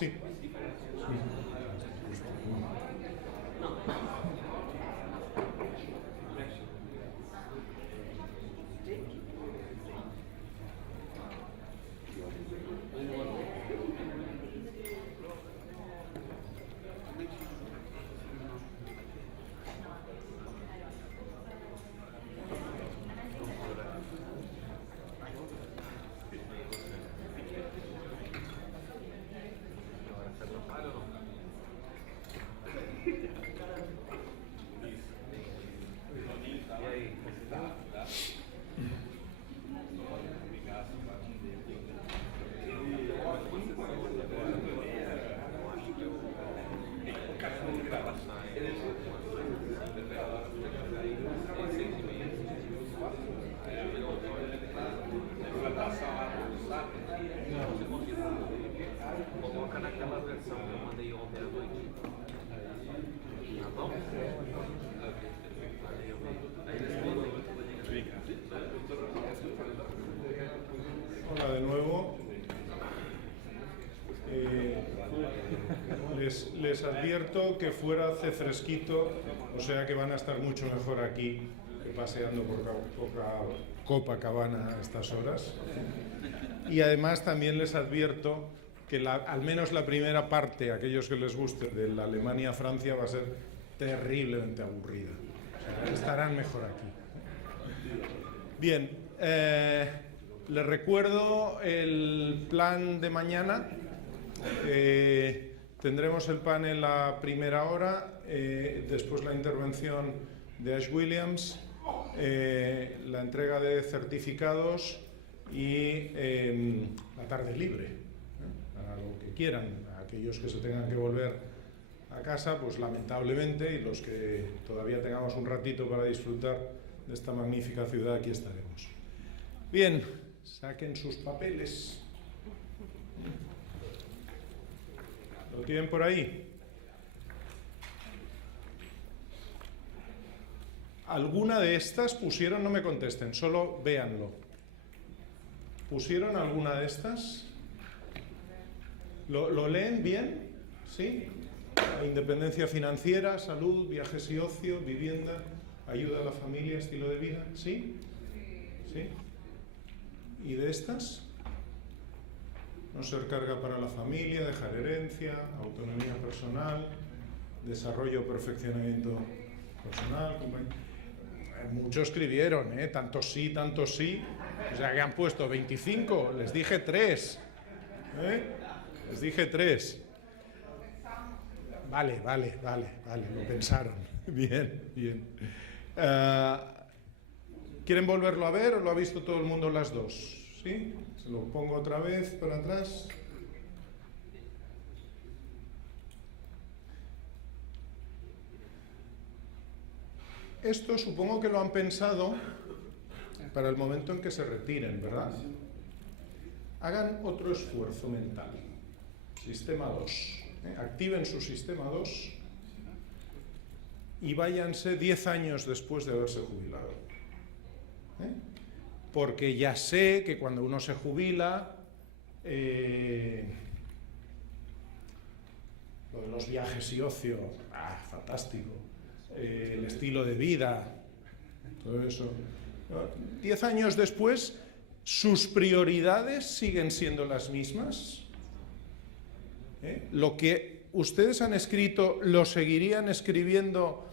Sí. Coloca naquela versão que eu mandei ontem à noite. Tá bom? Hola de nuevo. Les advierto que fuera hace fresquito, o sea que van a estar mucho mejor aquí que paseando por Copacabana a estas horas. Y además también les advierto que al menos la primera parte, aquellos que les guste, de la Alemania-Francia va a ser terriblemente aburrida. O sea, estarán mejor aquí. Bien, les recuerdo el plan de mañana. Tendremos el panel a primera hora, después la intervención de Ash Williams, la entrega de certificados y la tarde libre, para lo que quieran. Aquellos que se tengan que volver a casa, pues lamentablemente, y los que todavía tengamos un ratito para disfrutar de esta magnífica ciudad, aquí estaremos. Bien, saquen sus papeles. ¿Lo tienen por ahí? ¿Alguna de estas pusieron? No me contesten, solo véanlo. ¿Pusieron alguna de estas? ¿Lo leen bien? ¿Sí? Independencia financiera, salud, viajes y ocio, vivienda, ayuda a la familia, estilo de vida. ¿Sí? ¿Sí? ¿Y de estas? No ser carga para la familia, dejar herencia, autonomía personal, desarrollo o perfeccionamiento personal. Muchos escribieron, tantos sí, o sea que han puesto 25, les dije 3. Les dije 3. Vale, lo pensaron. Bien. ¿Quieren volverlo a ver o lo ha visto todo el mundo las dos? ¿Sí? Se lo pongo otra vez para atrás. Esto supongo que lo han pensado para el momento en que se retiren, ¿verdad? Hagan otro esfuerzo mental. Sistema 2. Activen su sistema 2 y váyanse 10 años después de haberse jubilado. Porque ya sé que cuando uno se jubila, lo de los viajes y ocio, fantástico, el estilo de vida, todo eso. 10 años después, ¿sus prioridades siguen siendo las mismas? Lo que ustedes han escrito, ¿lo seguirían escribiendo,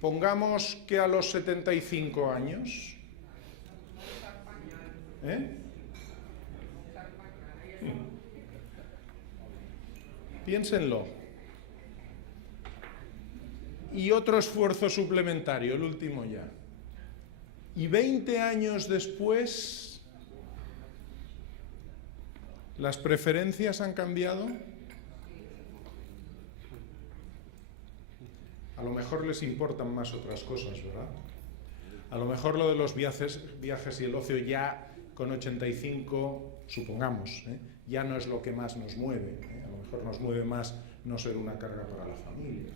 pongamos que a los 75 años? Piénsenlo. Y otro esfuerzo suplementario, el último ya. Y 20 años después, ¿las preferencias han cambiado? A lo mejor les importan más otras cosas, ¿verdad? A lo mejor lo de los viajes y el ocio ya con 85, supongamos, ya no es lo que más nos mueve. A lo mejor nos mueve más no ser una carga para la familia.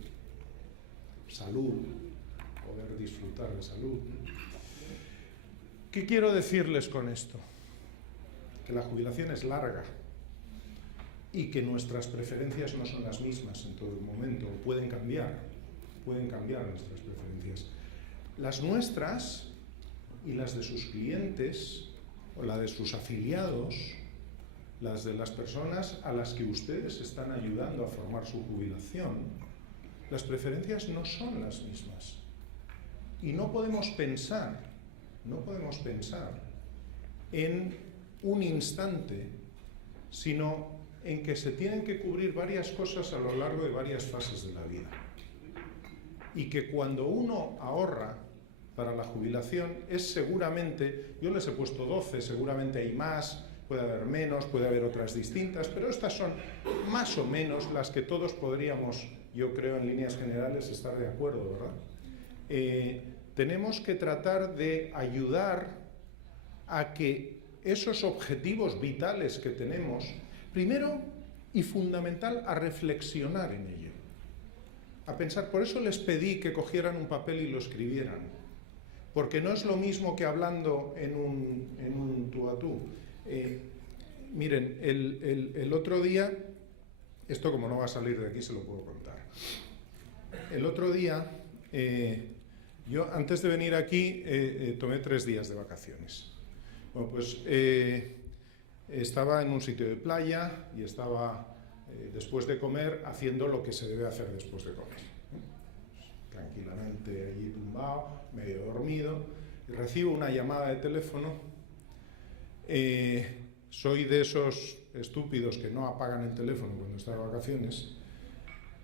Salud, poder disfrutar de salud. ¿Qué quiero decirles con esto? Que la jubilación es larga. y que nuestras preferencias no son las mismas en todo momento, pueden cambiar nuestras preferencias. Las nuestras y las de sus clientes o la de sus afiliados, las de las personas a las que ustedes están ayudando a formar su jubilación, las preferencias no son las mismas. Y no podemos pensar en un instante, sino en que se tienen que cubrir varias cosas a lo largo de varias fases de la vida. Y que cuando uno ahorra para la jubilación es seguramente, yo les he puesto 12, seguramente hay más, puede haber menos, puede haber otras distintas, pero estas son más o menos las que todos podríamos, yo creo, en líneas generales estar de acuerdo, ¿verdad? Tenemos que tratar de ayudar a que esos objetivos vitales que tenemos, primero y fundamental, a reflexionar en ello, a pensar. Por eso les pedí que cogieran un papel y lo escribieran, porque no es lo mismo que hablando en un tú a tú. Miren, el otro día, esto como no va a salir de aquí se lo puedo contar. El otro día, yo antes de venir aquí tomé 3 días de vacaciones. Bueno, pues estaba en un sitio de playa y estaba después de comer haciendo lo que se debe hacer después de comer. Tranquilamente allí tumbado, medio dormido, y recibo una llamada de teléfono. Soy de esos estúpidos que no apagan el teléfono cuando está de vacaciones,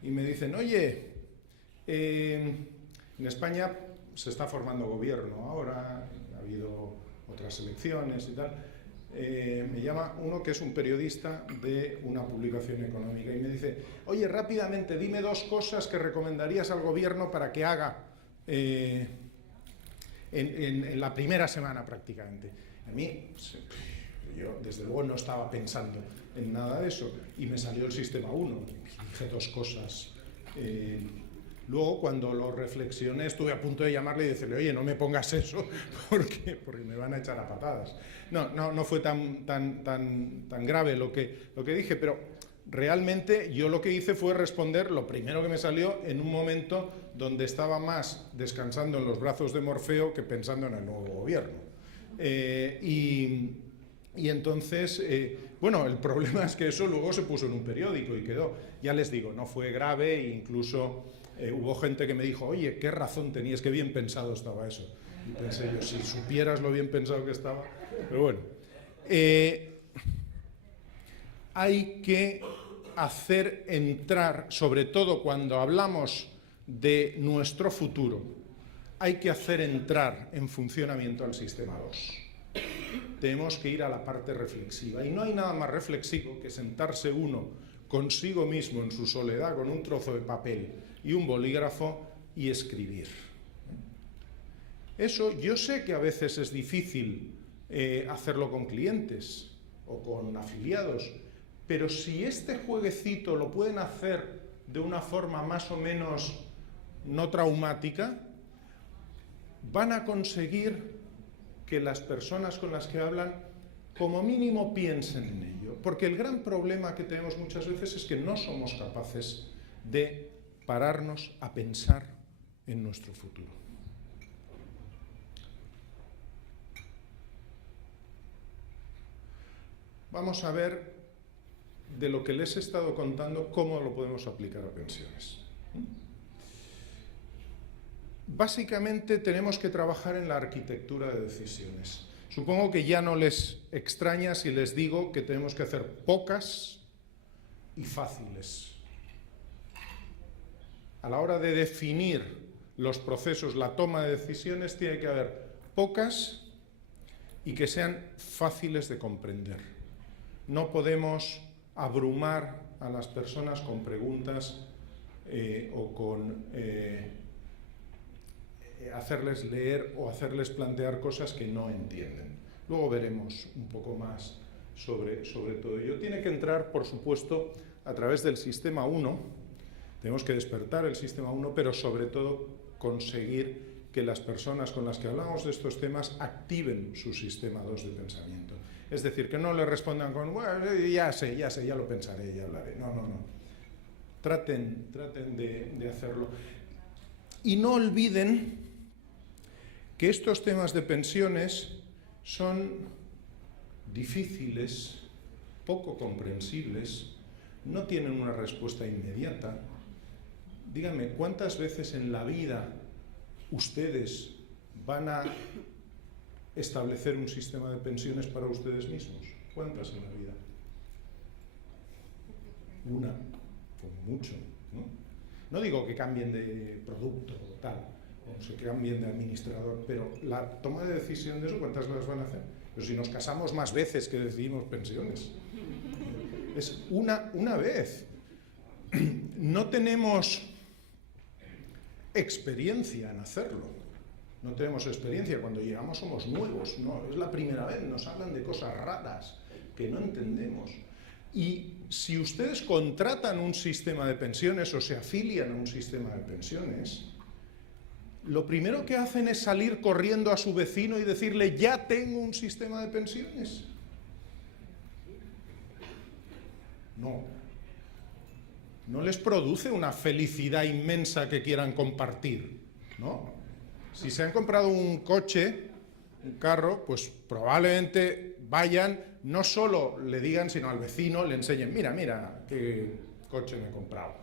y me dicen: oye, en España se está formando gobierno ahora, ha habido otras elecciones y tal. Me llama uno que es un periodista de una publicación económica y me dice: oye, rápidamente, dime 2 cosas que recomendarías al gobierno para que haga en la primera semana prácticamente. A mí, yo desde luego no estaba pensando en nada de eso y me salió el sistema 1, dije 2 cosas. Luego, cuando lo reflexioné, estuve a punto de llamarle y decirle: oye, no me pongas eso porque me van a echar a patadas. No fue tan grave lo que dije, pero realmente yo lo que hice fue responder lo primero que me salió en un momento donde estaba más descansando en los brazos de Morfeo que pensando en el nuevo gobierno. Y entonces, bueno, el problema es que eso luego se puso en un periódico y quedó. Ya les digo, no fue grave e incluso hubo gente que me dijo: oye, qué razón tenías, qué bien pensado estaba eso. Y pensé yo, si supieras lo bien pensado que estaba. Pero bueno, hay que hacer entrar, sobre todo cuando hablamos de nuestro futuro, hay que hacer entrar en funcionamiento al sistema 2. Tenemos que ir a la parte reflexiva. Y no hay nada más reflexivo que sentarse uno consigo mismo en su soledad con un trozo de papel y un bolígrafo y escribir. Eso yo sé que a veces es difícil hacerlo con clientes o con afiliados, pero si este jueguecito lo pueden hacer de una forma más o menos no traumática, van a conseguir que las personas con las que hablan como mínimo piensen en ello. Porque el gran problema que tenemos muchas veces es que no somos capaces de pararnos a pensar en nuestro futuro. Vamos a ver, de lo que les he estado contando, cómo lo podemos aplicar a pensiones. Básicamente tenemos que trabajar en la arquitectura de decisiones. Supongo que ya no les extraña si les digo que tenemos que hacer pocas y fáciles. A la hora de definir los procesos, la toma de decisiones, tiene que haber pocas y que sean fáciles de comprender. No podemos abrumar a las personas con preguntas o con hacerles leer o hacerles plantear cosas que no entienden. Luego veremos un poco más sobre todo ello. Tiene que entrar, por supuesto, a través del sistema 1. Tenemos que despertar el sistema 1, pero sobre todo conseguir que las personas con las que hablamos de estos temas activen su sistema 2 de pensamiento. Es decir, que no le respondan con, bueno, ya sé, ya lo pensaré, ya hablaré. No. Traten de hacerlo. Y no olviden que estos temas de pensiones son difíciles, poco comprensibles, no tienen una respuesta inmediata. Díganme, ¿cuántas veces en la vida ustedes van a establecer un sistema de pensiones para ustedes mismos? ¿Cuántas en la vida? Una, como mucho, ¿no? No digo que cambien de producto o tal, o se cambien de administrador, pero la toma de decisión de eso, ¿cuántas las van a hacer? Pero si nos casamos más veces que decidimos pensiones. Es una vez. No tenemos experiencia en hacerlo. No tenemos experiencia. Cuando llegamos somos nuevos. No, es la primera vez. Nos hablan de cosas raras que no entendemos. Y si ustedes contratan un sistema de pensiones o se afilian a un sistema de pensiones, lo primero que hacen es salir corriendo a su vecino y decirle, ya tengo un sistema de pensiones. No les produce una felicidad inmensa que quieran compartir, ¿no? Si se han comprado un coche, un carro, pues probablemente vayan, no solo le digan, sino al vecino, le enseñen, mira qué coche me he comprado.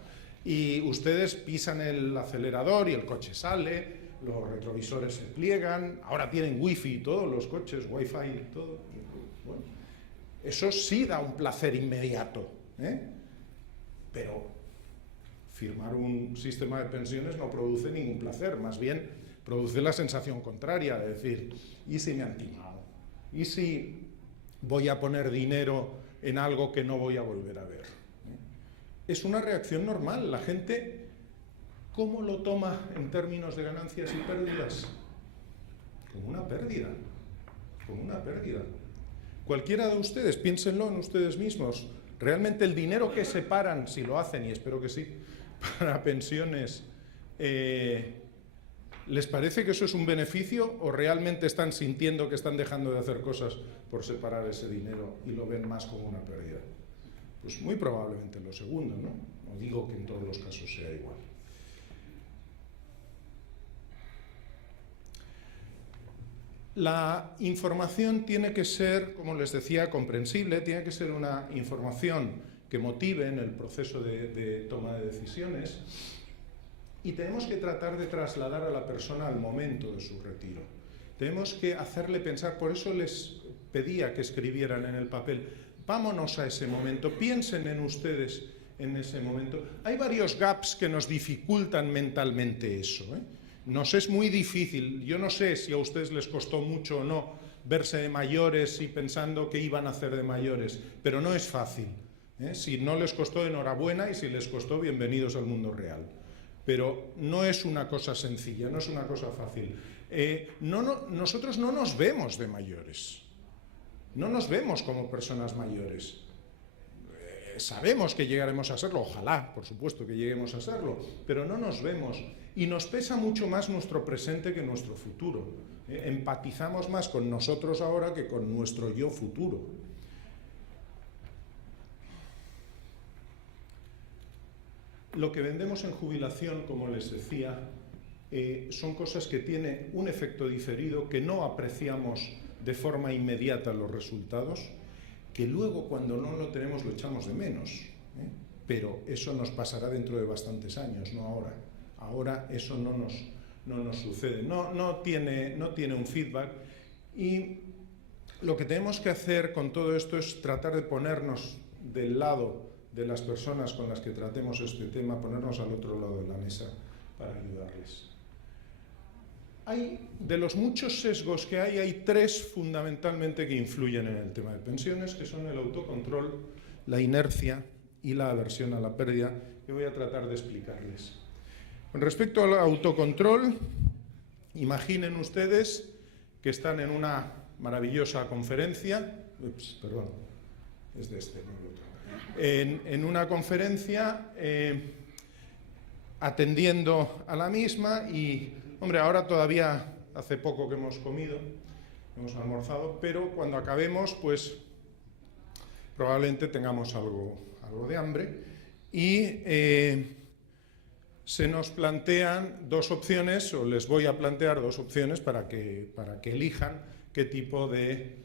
Y ustedes pisan el acelerador y el coche sale, los retrovisores se pliegan, ahora tienen wifi todos los coches, wifi y todo. Bueno, eso sí da un placer inmediato, ¿eh? Pero firmar un sistema de pensiones no produce ningún placer, más bien produce la sensación contraria, de decir, ¿y si me han timado? ¿Y si voy a poner dinero en algo que no voy a volver a ver? Es una reacción normal. La gente, ¿cómo lo toma en términos de ganancias y pérdidas? Como una pérdida. Como una pérdida. Cualquiera de ustedes, piénsenlo en ustedes mismos. Realmente el dinero que separan, si lo hacen, y espero que sí, para pensiones, ¿les parece que eso es un beneficio o realmente están sintiendo que están dejando de hacer cosas por separar ese dinero y lo ven más como una pérdida? Pues muy probablemente lo segundo, ¿no? No digo que en todos los casos sea igual. La información tiene que ser, como les decía, comprensible, tiene que ser una información que motive en el proceso de toma de decisiones y tenemos que tratar de trasladar a la persona al momento de su retiro. Tenemos que hacerle pensar, por eso les pedía que escribieran en el papel, vámonos a ese momento, piensen en ustedes en ese momento. Hay varios gaps que nos dificultan mentalmente eso, ¿eh? Nos es muy difícil, yo no sé si a ustedes les costó mucho o no verse de mayores y pensando que iban a hacer de mayores, pero no es fácil, ¿eh? Si no les costó, enhorabuena, y si les costó, bienvenidos al mundo real. Pero no es una cosa sencilla, no es una cosa fácil. Nosotros no nos vemos de mayores, no nos vemos como personas mayores. Sabemos que llegaremos a serlo, ojalá, por supuesto que lleguemos a serlo, pero no nos vemos y nos pesa mucho más nuestro presente que nuestro futuro. Empatizamos más con nosotros ahora que con nuestro yo futuro. Lo que vendemos en jubilación, como les decía, son cosas que tienen un efecto diferido, que no apreciamos de forma inmediata los resultados, que luego cuando no lo tenemos lo echamos de menos, ¿eh? Pero eso nos pasará dentro de bastantes años, no ahora. Ahora eso no nos sucede, no tiene un feedback, y lo que tenemos que hacer con todo esto es tratar de ponernos del lado de las personas con las que tratemos este tema, ponernos al otro lado de la mesa para ayudarles. De los muchos sesgos que hay tres fundamentalmente que influyen en el tema de pensiones, que son el autocontrol, la inercia y la aversión a la pérdida, que voy a tratar de explicarles. Con respecto al autocontrol, imaginen ustedes que están en una maravillosa conferencia, es de este, no el otro, en una conferencia atendiendo a la misma y, hombre, ahora todavía hace poco que hemos comido, hemos almorzado, pero cuando acabemos, pues probablemente tengamos algo de hambre y se nos plantean dos opciones, o les voy a plantear dos opciones para que elijan qué tipo de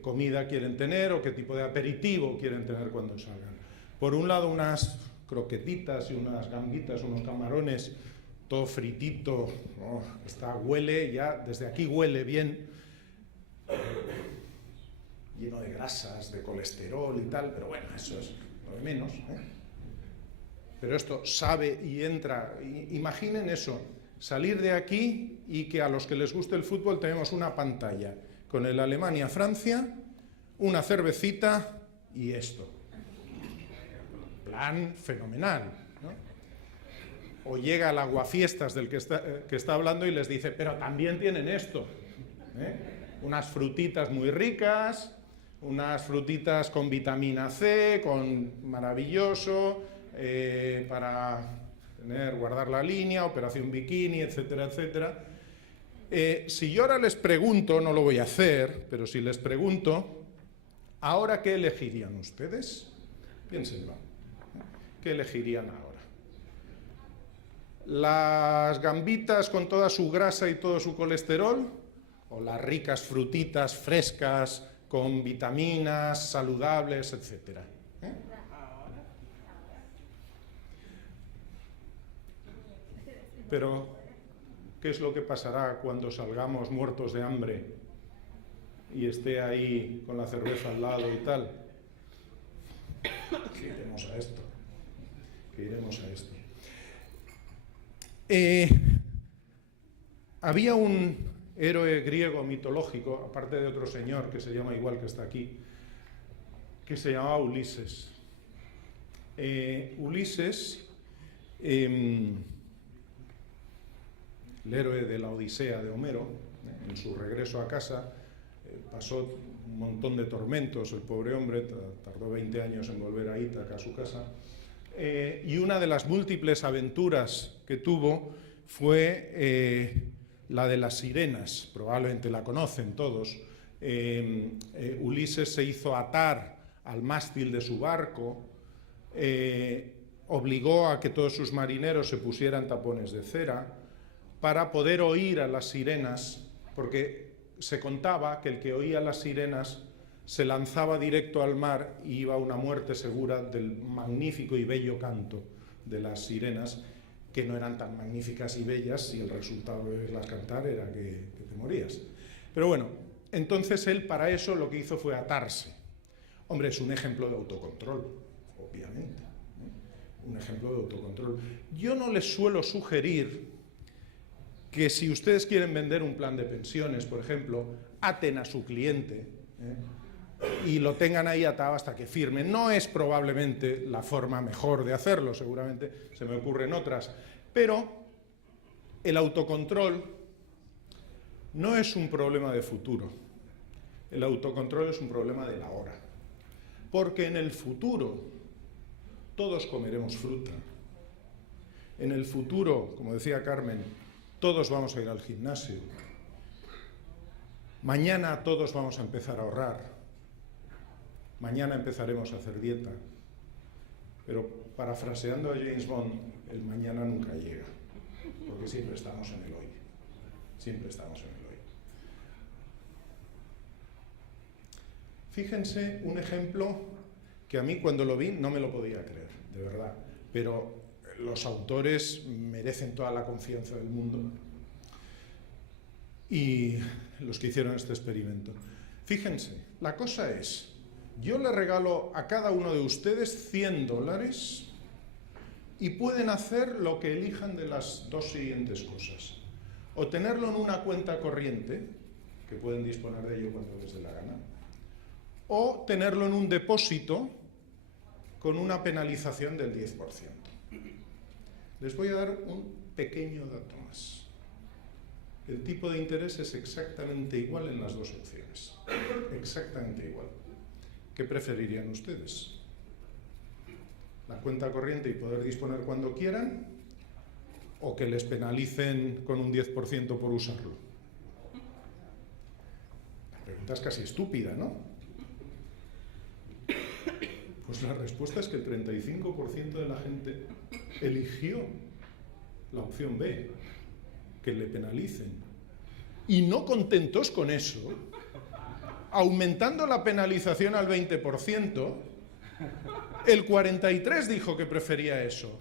comida quieren tener o qué tipo de aperitivo quieren tener cuando salgan. Por un lado, unas croquetitas y unas gambitas, unos camarones, todo fritito, huele ya, desde aquí huele bien, lleno de grasas, de colesterol y tal, pero bueno, eso es lo de menos, Pero esto sabe y entra. Imaginen eso, salir de aquí y que a los que les guste el fútbol tenemos una pantalla con el Alemania-Francia, una cervecita y esto. Plan fenomenal, ¿no? O llega el aguafiestas del que está hablando y les dice, pero también tienen esto, unas frutitas muy ricas, unas frutitas con vitamina C, con maravilloso, para guardar la línea, operación bikini, etcétera, etcétera. Si yo ahora les pregunto, no lo voy a hacer, pero si les pregunto, ¿ahora qué elegirían ustedes? Piénsenlo. ¿Qué elegirían ahora? ¿Las gambitas con toda su grasa y todo su colesterol? ¿O las ricas frutitas frescas con vitaminas, saludables, etcétera? Pero, ¿qué es lo que pasará cuando salgamos muertos de hambre y esté ahí con la cerveza al lado y tal? ¿Qué iremos a esto? ¿Qué iremos a esto? Había un héroe griego mitológico, aparte de otro señor que se llama igual que está aquí, que se llamaba Ulises. Ulises, el héroe de la Odisea de Homero, en su regreso a casa, pasó un montón de tormentos, el pobre hombre tardó 20 años en volver a Ítaca, a su casa, y una de las múltiples aventuras que tuvo fue la de las sirenas, probablemente la conocen todos. Ulises se hizo atar al mástil de su barco, obligó a que todos sus marineros se pusieran tapones de cera, para poder oír a las sirenas, porque se contaba que el que oía las sirenas se lanzaba directo al mar y iba a una muerte segura del magnífico y bello canto de las sirenas, que no eran tan magníficas y bellas si el resultado de oírlas cantar era que te morías. Pero bueno, entonces él para eso lo que hizo fue atarse. Hombre, es un ejemplo de autocontrol, obviamente, un ejemplo de autocontrol. Yo no les suelo sugerir que si ustedes quieren vender un plan de pensiones, por ejemplo, aten a su cliente y lo tengan ahí atado hasta que firme. No es probablemente la forma mejor de hacerlo, seguramente se me ocurren otras, pero el autocontrol no es un problema de futuro, el autocontrol es un problema de la hora, porque en el futuro todos comeremos fruta, en el futuro, como decía Carmen, todos vamos a ir al gimnasio. Mañana todos vamos a empezar a ahorrar. Mañana empezaremos a hacer dieta. Pero parafraseando a James Bond, el mañana nunca llega. Porque siempre estamos en el hoy. Siempre estamos en el hoy. Fíjense un ejemplo que a mí cuando lo vi no me lo podía creer, de verdad. Pero los autores merecen toda la confianza del mundo y los que hicieron este experimento. Fíjense, la cosa es, yo le regalo a cada uno de ustedes $100 y pueden hacer lo que elijan de las dos siguientes cosas. O tenerlo en una cuenta corriente, que pueden disponer de ello cuando les dé la gana, o tenerlo en un depósito con una penalización del 10%. Les voy a dar un pequeño dato más. El tipo de interés es exactamente igual en las dos opciones. Exactamente igual. ¿Qué preferirían ustedes? ¿La cuenta corriente y poder disponer cuando quieran? ¿O que les penalicen con un 10% por usarlo? pregunta es casi estúpida, ¿no? Pues la respuesta es que el 35% de la gente eligió la opción B, que le penalicen. Y no contentos con eso, aumentando la penalización al 20%, el 43% dijo que prefería eso.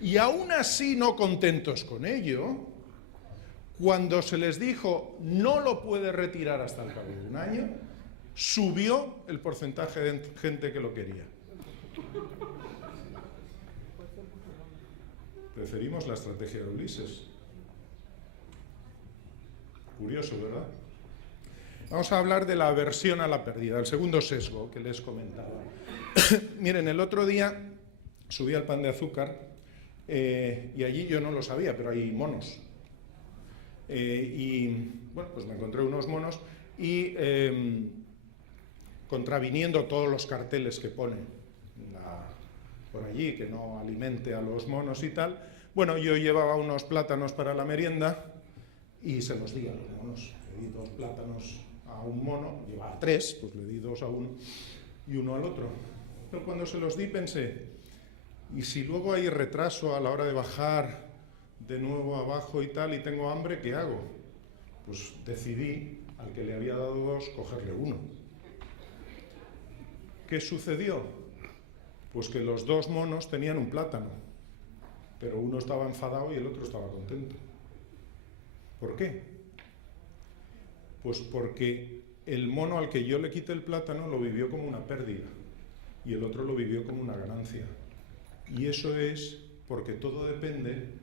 Y aún así, no contentos con ello, cuando se les dijo no lo puede retirar hasta el cabo de un año, subió el porcentaje de gente que lo quería. Preferimos la estrategia de Ulises. Curioso, ¿verdad? Vamos a hablar de la aversión a la pérdida, el segundo sesgo que les comentaba. Miren, el otro día subí al Pan de Azúcar y allí yo no lo sabía, pero hay monos. Y bueno, pues me encontré unos monos y contraviniendo todos los carteles que ponen por allí, que no alimente a los monos y tal, bueno, yo llevaba unos plátanos para la merienda y se los di a los monos. Le di 2 plátanos a un mono, llevaba 3, pues le di 2 a uno y 1 al otro. Pero cuando se los di pensé, ¿y si luego hay retraso a la hora de bajar de nuevo abajo y tal, y tengo hambre, qué hago? Pues decidí, al que le había dado 2, cogerle 1. ¿Qué sucedió? Pues que los 2 monos tenían un plátano, pero uno estaba enfadado y el otro estaba contento. ¿Por qué? Pues porque el mono al que yo le quité el plátano lo vivió como una pérdida y el otro lo vivió como una ganancia. Y eso es porque todo depende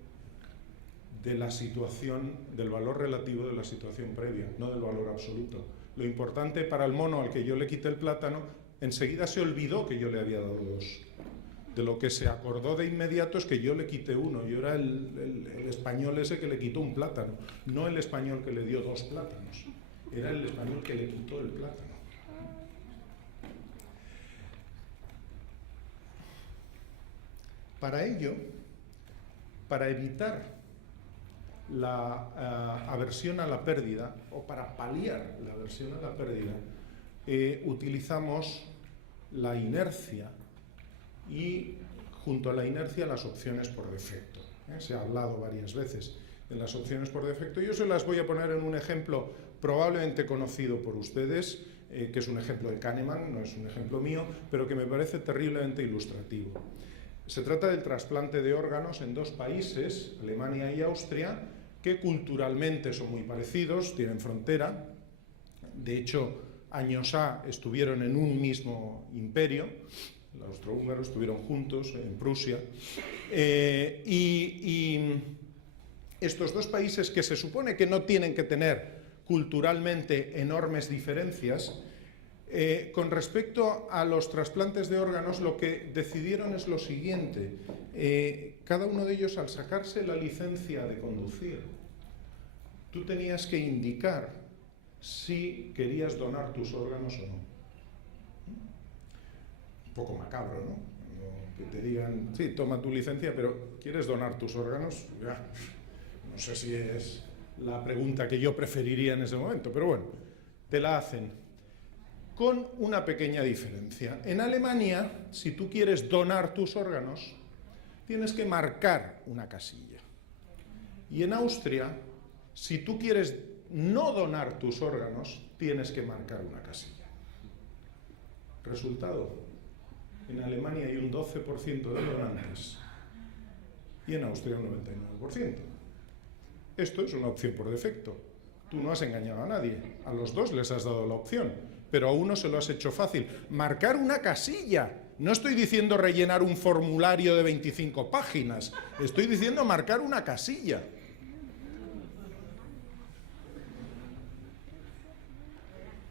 de la situación, del valor relativo de la situación previa, no del valor absoluto. Lo importante para el mono al que yo le quité el plátano, enseguida se olvidó que yo le había dado 2. De lo que se acordó de inmediato es que yo le quité 1. Yo era el español ese que le quitó un plátano, no el español que le dio 2 plátanos. Era el español que le quitó el plátano. Para ello, para evitar la aversión a la pérdida, o para paliar la aversión a la pérdida, utilizamos la inercia y junto a la inercia las opciones por defecto. Se ha hablado varias veces de las opciones por defecto. Yo se las voy a poner en un ejemplo probablemente conocido por ustedes, que es un ejemplo de Kahneman, no es un ejemplo mío, pero que me parece terriblemente ilustrativo. Se trata del trasplante de órganos en 2 países, Alemania y Austria, que culturalmente son muy parecidos, tienen frontera. De hecho, años A estuvieron en un mismo imperio, los austrohúngaros estuvieron juntos en Prusia, y estos 2 países que se supone que no tienen que tener culturalmente enormes diferencias, con respecto a los trasplantes de órganos, lo que decidieron es lo siguiente. Cada uno de ellos, al sacarse la licencia de conducir, tú tenías que indicar si querías donar tus órganos o no. Un poco macabro, ¿no? Que te digan, sí, toma tu licencia, pero ¿quieres donar tus órganos? Ya, no sé si es la pregunta que yo preferiría en ese momento, pero bueno, te la hacen. Con una pequeña diferencia. En Alemania, si tú quieres donar tus órganos, tienes que marcar una casilla. Y en Austria, si tú quieres no donar tus órganos, tienes que marcar una casilla. Resultado, en Alemania hay un 12% de donantes y en Austria un 99%. Esto es una opción por defecto. Tú no has engañado a nadie, a los 2 les has dado la opción. Pero a uno se lo has hecho fácil. Marcar una casilla. No estoy diciendo rellenar un formulario de 25 páginas. Estoy diciendo marcar una casilla.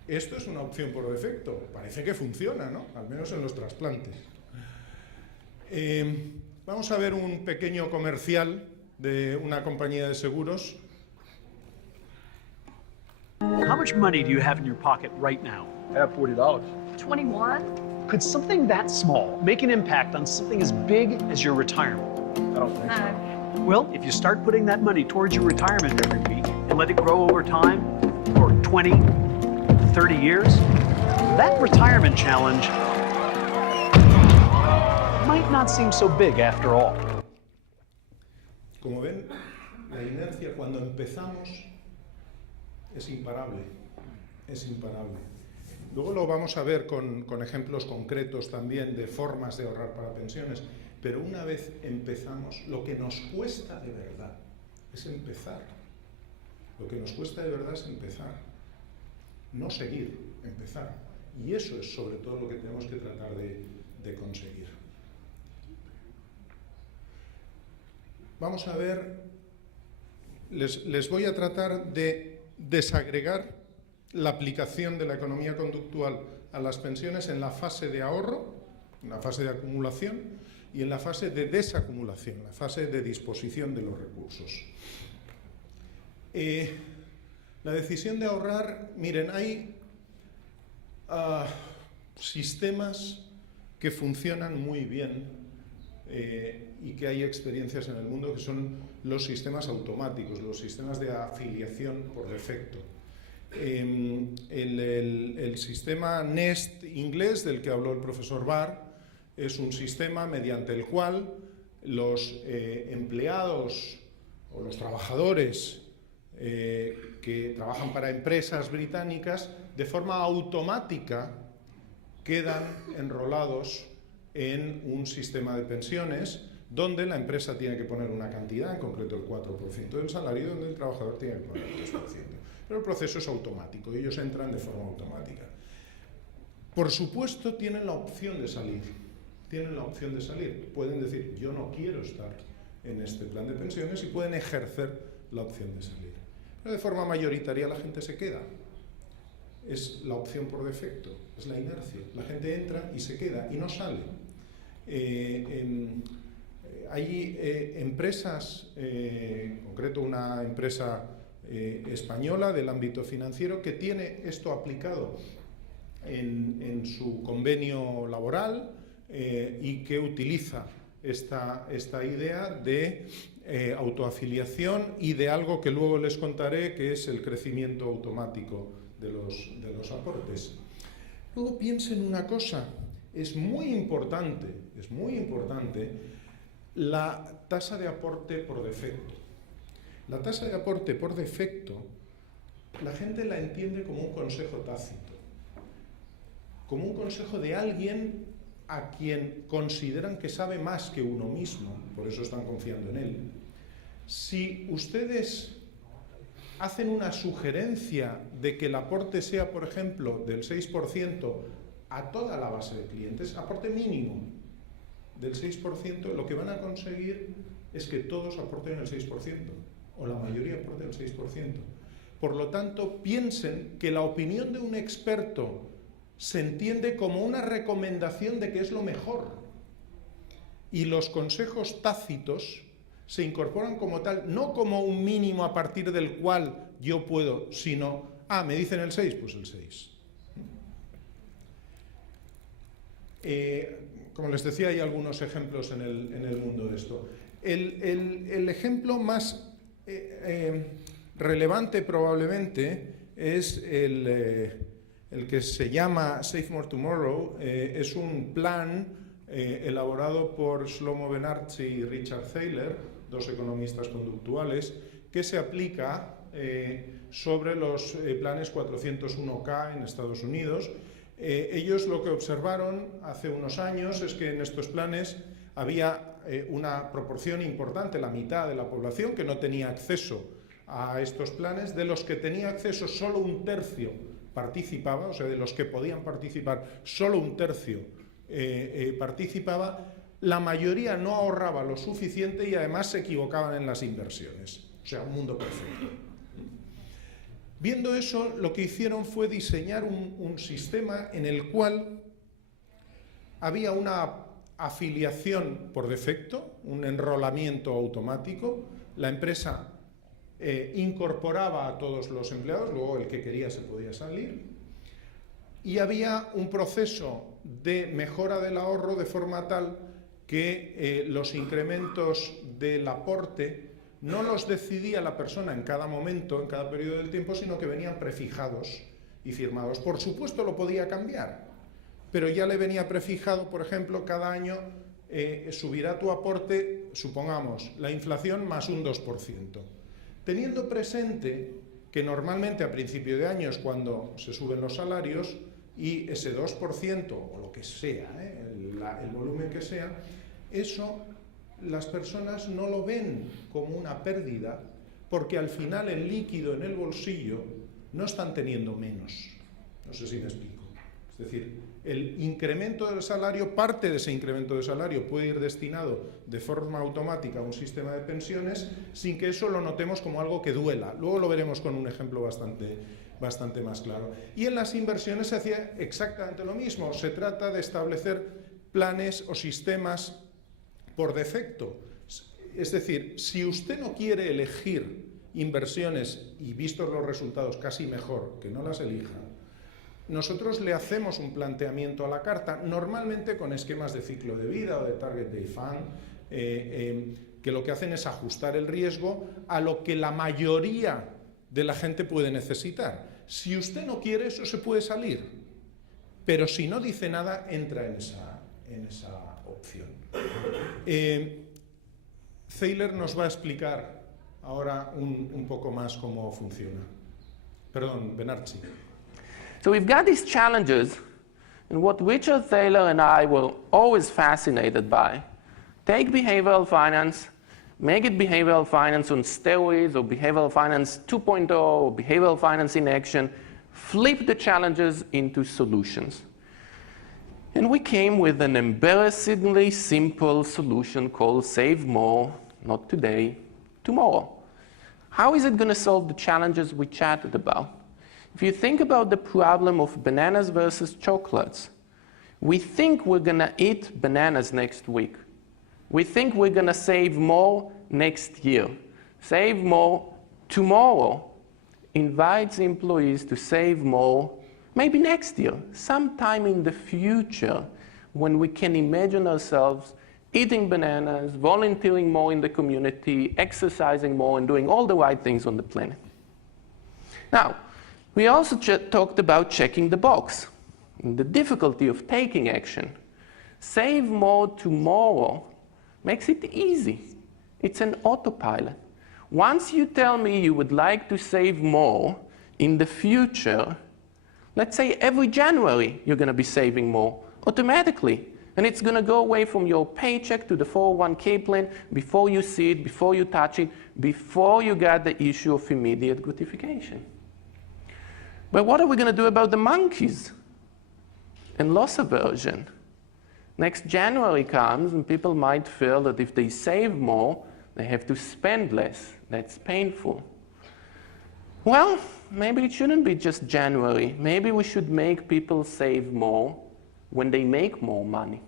Esto es una opción por defecto. Parece que funciona, ¿no? Al menos en los trasplantes. Vamos a ver un pequeño comercial de una compañía de seguros. How much money do you have in your pocket right now? I have $40. 21? Could something that small make an impact on something as big as your retirement? I don't think so. Well, if you start putting that money towards your retirement every week and let it grow over time for 20, 30 years, that retirement challenge might not seem so big after all. Como ven, la inercia cuando empezamos es imparable, es imparable. Luego lo vamos a ver con ejemplos concretos también de formas de ahorrar para pensiones, pero una vez empezamos, lo que nos cuesta de verdad es empezar. Lo que nos cuesta de verdad es empezar, no seguir, empezar. Y eso es sobre todo lo que tenemos que tratar de conseguir. Vamos a ver, les voy a tratar de desagregar la aplicación de la economía conductual a las pensiones en la fase de ahorro, en la fase de acumulación y en la fase de desacumulación, la fase de disposición de los recursos. La decisión de ahorrar, miren, hay sistemas que funcionan muy bien y que hay experiencias en el mundo que son los sistemas automáticos, los sistemas de afiliación por defecto. El sistema Nest inglés del que habló el profesor Barr es un sistema mediante el cual los empleados o los trabajadores que trabajan para empresas británicas de forma automática quedan enrolados en un sistema de pensiones donde la empresa tiene que poner una cantidad, en concreto el 4% del salario, y donde el trabajador tiene que poner el 3%. Pero el proceso es automático y ellos entran de forma automática. Por supuesto, tienen la opción de salir. Tienen la opción de salir. Pueden decir, yo no quiero estar en este plan de pensiones y pueden ejercer la opción de salir. Pero de forma mayoritaria la gente se queda. Es la opción por defecto, es la inercia. La gente entra y se queda y no sale. Hay empresas, en concreto una empresa española del ámbito financiero que tiene esto aplicado en su convenio laboral y que utiliza esta idea de autoafiliación y de algo que luego les contaré, que es el crecimiento automático de los aportes. Luego piensen una cosa, es muy importante la tasa de aporte por defecto. La tasa de aporte por defecto, la gente la entiende como un consejo tácito, como un consejo de alguien a quien consideran que sabe más que uno mismo, por eso están confiando en él. Si ustedes hacen una sugerencia de que el aporte sea, por ejemplo, del 6% a toda la base de clientes, aporte mínimo del 6%, lo que van a conseguir es que todos aporten el 6%, o la mayoría aporten el 6%. Por lo tanto, piensen que la opinión de un experto se entiende como una recomendación de que es lo mejor. Y los consejos tácitos se incorporan como tal, no como un mínimo a partir del cual yo puedo, sino, me dicen el 6, pues el 6. Como les decía, hay algunos ejemplos en el mundo de esto. El ejemplo más relevante probablemente es el que se llama Save More Tomorrow. Es un plan elaborado por Shlomo Ben-Artzi y Richard Thaler, dos economistas conductuales, que se aplica sobre los planes 401k en Estados Unidos. Ellos lo que observaron hace unos años es que en estos planes había una proporción importante, la mitad de la población, que no tenía acceso a estos planes. De los que tenía acceso, solo un tercio participaba, o sea, de los que podían participar, solo un tercio participaba. La mayoría no ahorraba lo suficiente y además se equivocaban en las inversiones. O sea, un mundo perfecto. Viendo eso, lo que hicieron fue diseñar un sistema en el cual había una afiliación por defecto, un enrolamiento automático. La empresa incorporaba a todos los empleados, luego el que quería se podía salir, y había un proceso de mejora del ahorro de forma tal que los incrementos del aporte no los decidía la persona en cada momento, en cada periodo del tiempo, sino que venían prefijados y firmados. Por supuesto lo podía cambiar, pero ya le venía prefijado, por ejemplo, cada año subirá tu aporte, supongamos, la inflación más un 2%. Teniendo presente que normalmente a principio de año es cuando se suben los salarios y ese 2%, o lo que sea, el volumen que sea, eso las personas no lo ven como una pérdida, porque al final el líquido en el bolsillo no están teniendo menos. No sé si me explico. Es decir, el incremento del salario, parte de ese incremento de salario puede ir destinado de forma automática a un sistema de pensiones sin que eso lo notemos como algo que duela. Luego lo veremos con un ejemplo bastante más claro. Y en las inversiones se hacía exactamente lo mismo. Se trata de establecer planes o sistemas por defecto. Es decir, si usted no quiere elegir inversiones y vistos los resultados casi mejor que no las elija, nosotros le hacemos un planteamiento a la carta, normalmente con esquemas de ciclo de vida o de target date fund, que lo que hacen es ajustar el riesgo a lo que la mayoría de la gente puede necesitar. Si usted no quiere, eso se puede salir, pero si no dice nada, entra en esa opción. Thaler nos va a explicar ahora un poco más cómo funciona. Perdón, Benarchi. So we've got these challenges, and what Richard Thaler and I were always fascinated by. Take behavioral finance, make it behavioral finance on steroids, or behavioral finance 2.0, or behavioral finance in action, flip the challenges into solutions. And we came with an embarrassingly simple solution called Save More, not today, tomorrow. How is it going to solve the challenges we chatted about? If you think about the problem of bananas versus chocolates, we think we're going to eat bananas next week. We think we're going to save more next year. Save more tomorrow invites employees to save more maybe next year, sometime in the future, when we can imagine ourselves eating bananas, volunteering more in the community, exercising more, and doing all the right things on the planet. Now, we also talked about checking the box, and the difficulty of taking action. Save more tomorrow makes it easy. It's an autopilot. Once you tell me you would like to save more in the future, let's say every January you're going to be saving more automatically. And it's going to go away from your paycheck to the 401k plan before you see it, before you touch it, before you get the issue of immediate gratification. But what are we going to do about the monkeys and loss aversion? Next January comes and people might feel that if they save more, they have to spend less. That's painful. Well, maybe it shouldn't be just January. Maybe we should make people save more when they make more money.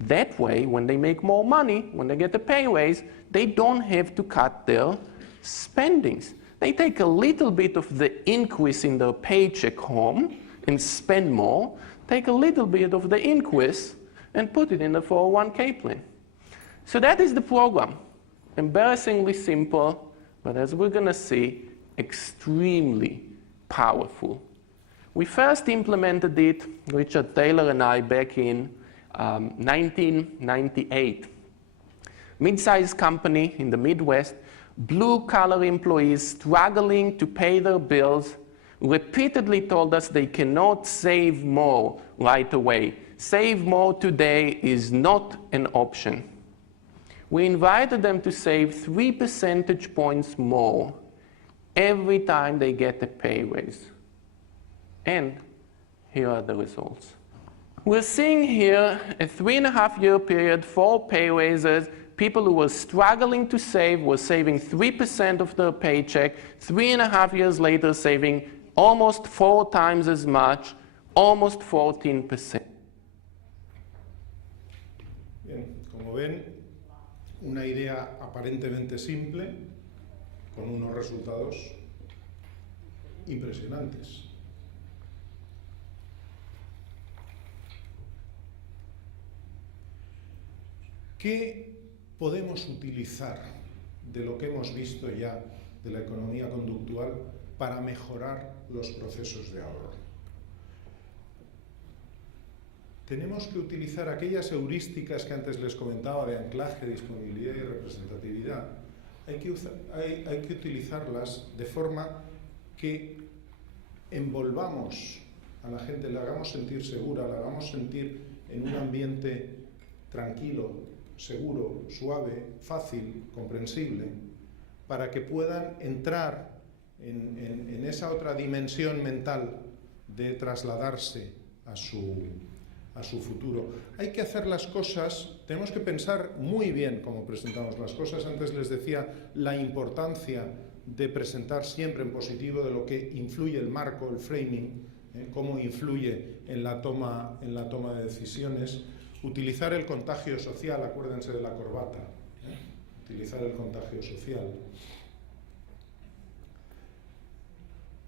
That way, when they make more money, when they get a pay raise, they don't have to cut their spendings. They take a little bit of the increase in their paycheck home and spend more, take a little bit of the increase and put it in the 401k plan. So that is the program. Embarrassingly simple, but as we're going to see, extremely powerful. We first implemented it, Richard Thaler and I, back in 1998. Mid-sized company in the Midwest, blue-collar employees struggling to pay their bills, repeatedly told us they cannot save more right away. Save more today is not an option. We invited them to save 3 percentage points more every time they get a pay raise. And here are the results. We're seeing here a 3.5-year period, 4 pay raises. People who were struggling to save were saving 3% of their paycheck. 3.5 years later, saving almost 4 times as much, almost 14%. Bien, como ven, una idea aparentemente simple, con unos resultados impresionantes. ¿Qué podemos utilizar de lo que hemos visto ya de la economía conductual para mejorar los procesos de ahorro. Tenemos que utilizar aquellas heurísticas que antes les comentaba de anclaje, disponibilidad y representatividad. Hay que utilizarlas de forma que envolvamos a la gente, la hagamos sentir segura, la hagamos sentir en un ambiente tranquilo, seguro, suave, fácil, comprensible, para que puedan entrar en esa otra dimensión mental de trasladarse a su futuro. Hay que hacer las cosas, tenemos que pensar muy bien cómo presentamos las cosas. Antes les decía la importancia de presentar siempre en positivo, de lo que influye el marco, el framing, cómo influye en la toma de decisiones. Utilizar el contagio social, acuérdense de la corbata, utilizar el contagio social.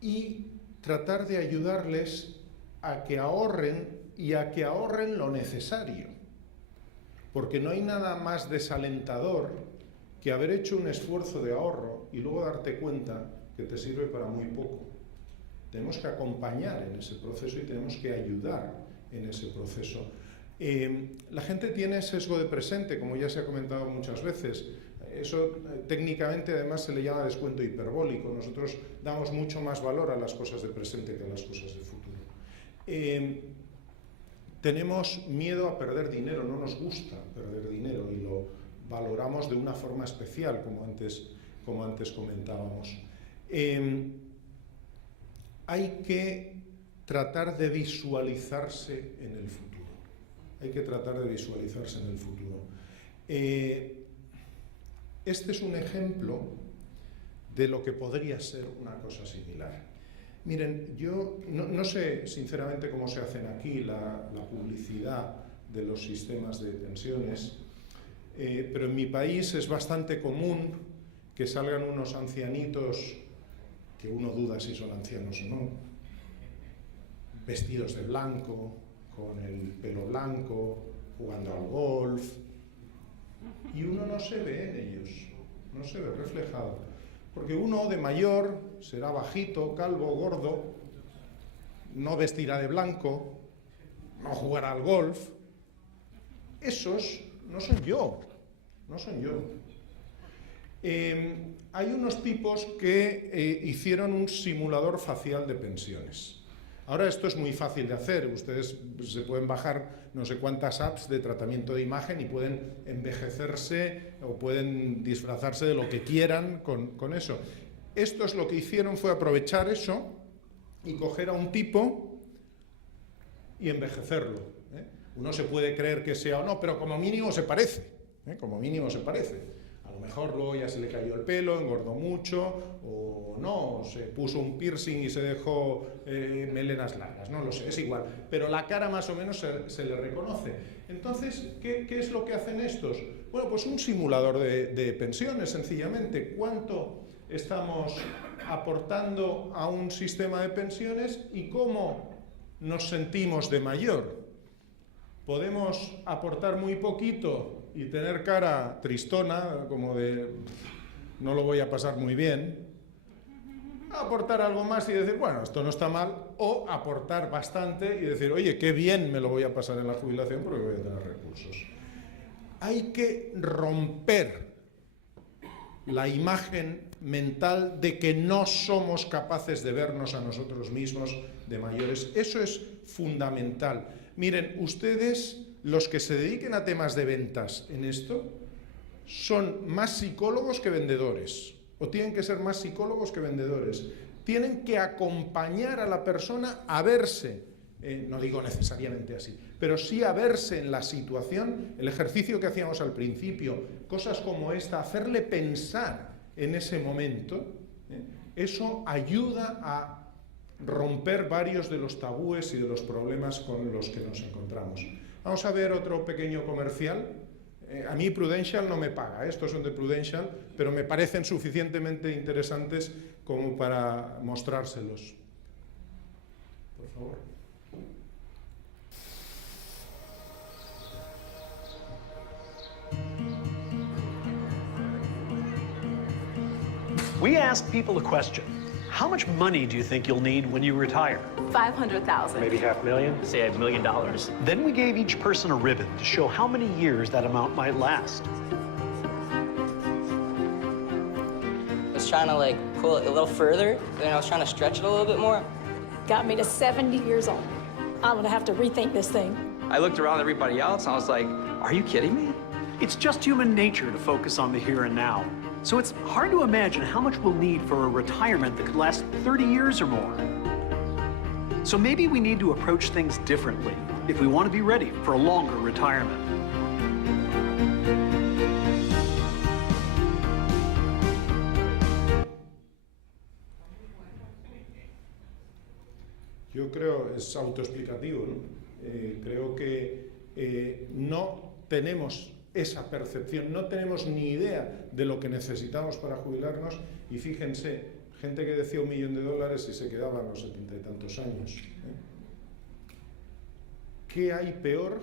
Y tratar de ayudarles a que ahorren y a que ahorren lo necesario. Porque no hay nada más desalentador que haber hecho un esfuerzo de ahorro y luego darte cuenta que te sirve para muy poco. Tenemos que acompañar en ese proceso y tenemos que ayudar en ese proceso. La gente tiene sesgo de presente, como ya se ha comentado muchas veces. Eso técnicamente además se le llama descuento hiperbólico. Nosotros damos mucho más valor a las cosas de presente que a las cosas de futuro. Tenemos miedo a perder dinero, no nos gusta perder dinero y lo valoramos de una forma especial, como antes comentábamos. Hay que tratar de visualizarse en el futuro. Hay que tratar de visualizarse en el futuro. Este es un ejemplo de lo que podría ser una cosa similar. Miren, yo no sé sinceramente cómo se hacen aquí la publicidad de los sistemas de pensiones, pero en mi país es bastante común que salgan unos ancianitos, que uno duda si son ancianos o no, vestidos de blanco, con el pelo blanco, jugando al golf, y uno no se ve en ellos, no se ve reflejado. Porque uno de mayor será bajito, calvo, gordo, no vestirá de blanco, no jugará al golf. Esos no son yo, no son yo. Hay unos tipos que hicieron un simulador facial de pensiones. Ahora esto es muy fácil de hacer, ustedes se pueden bajar no sé cuántas apps de tratamiento de imagen y pueden envejecerse o pueden disfrazarse de lo que quieran con eso. Estos lo que hicieron fue aprovechar eso y coger a un tipo y envejecerlo. Uno se puede creer que sea o no, pero como mínimo se parece, como mínimo se parece. A lo mejor luego ya se le cayó el pelo, engordó mucho, o no, se puso un piercing y se dejó melenas largas, no lo sé, es igual. Pero la cara más o menos se le reconoce. Entonces, ¿qué es lo que hacen estos? Bueno, pues un simulador de pensiones, sencillamente. ¿Cuánto estamos aportando a un sistema de pensiones y cómo nos sentimos de mayor? Podemos aportar muy poquito y tener cara tristona, como de no lo voy a pasar muy bien, aportar algo más y decir, bueno, esto no está mal, o aportar bastante y decir, oye, qué bien me lo voy a pasar en la jubilación porque voy a tener recursos. Hay que romper la imagen mental de que no somos capaces de vernos a nosotros mismos de mayores. Eso es fundamental. Miren, ustedes, los que se dediquen a temas de ventas en esto, son más psicólogos que vendedores, o tienen que ser más psicólogos que vendedores. Tienen que acompañar a la persona a verse, no digo necesariamente así, pero sí a verse en la situación, el ejercicio que hacíamos al principio, cosas como esta, hacerle pensar en ese momento, eso ayuda a romper varios de los tabúes y de los problemas con los que nos encontramos. Vamos a ver otro pequeño comercial. A mí Prudential no me paga, estos son de Prudential, pero me parecen suficientemente interesantes como para mostrárselos. Por favor. We asked people a question. How much money do you think you'll need when you retire? 500,000. Maybe $500,000? Say $1 million. Then we gave each person a ribbon to show how many years that amount might last. I was trying to like pull it a little further, and I was trying to stretch it a little bit more. Got me to 70 years old. I'm gonna have to rethink this thing. I looked around at everybody else and I was like, are you kidding me? It's just human nature to focus on the here and now. So it's hard to imagine how much we'll need for a retirement that could last 30 years or more. So maybe we need to approach things differently if we want to be ready for a longer retirement. Yo creo, es autoexplicativo, ¿no? Creo que no tenemos esa percepción, no tenemos ni idea de lo que necesitamos para jubilarnos, y fíjense, gente que decía $1 millón y se quedaba a los 70 y tantos años. ¿Qué hay peor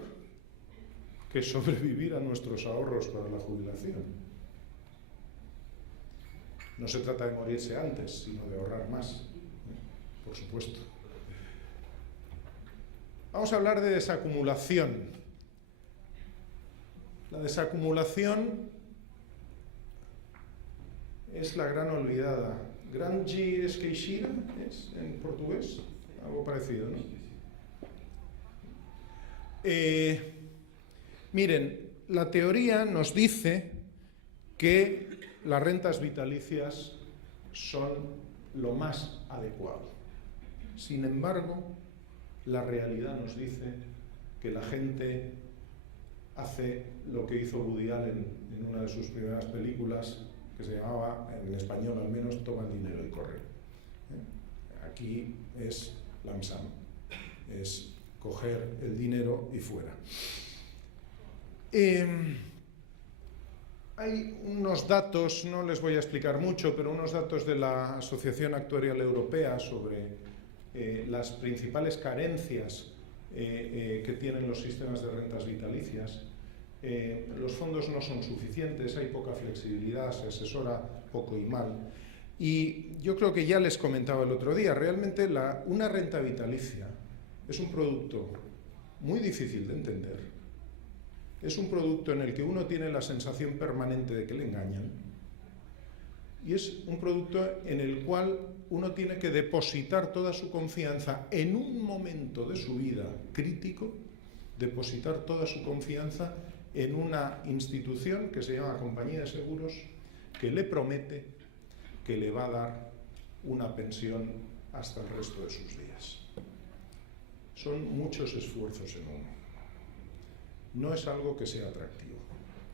que sobrevivir a nuestros ahorros para la jubilación? No se trata de morirse antes, sino de ahorrar más, por supuesto. Vamos a hablar de desacumulación. La desacumulación es la gran olvidada. Grande esqueixida es en portugués, algo parecido, ¿no? Miren, la teoría nos dice que las rentas vitalicias son lo más adecuado. Sin embargo, la realidad nos dice que la gente hace lo que hizo Woody Allen en una de sus primeras películas, que se llamaba, en español al menos, Toma el dinero y corre. Aquí es lump sum, es coger el dinero y fuera. Hay unos datos, no les voy a explicar mucho, pero unos datos de la Asociación Actuarial Europea sobre las principales carencias que tienen los sistemas de rentas vitalicias. Los fondos no son suficientes, hay poca flexibilidad, se asesora poco y mal. Y yo creo que ya les comentaba el otro día, realmente una renta vitalicia es un producto muy difícil de entender. Es un producto en el que uno tiene la sensación permanente de que le engañan. Y es un producto en el cual uno tiene que depositar toda su confianza en un momento de su vida crítico, depositar toda su confianza en una institución que se llama compañía de seguros, que le promete que le va a dar una pensión hasta el resto de sus días. Son muchos esfuerzos en uno. No es algo que sea atractivo.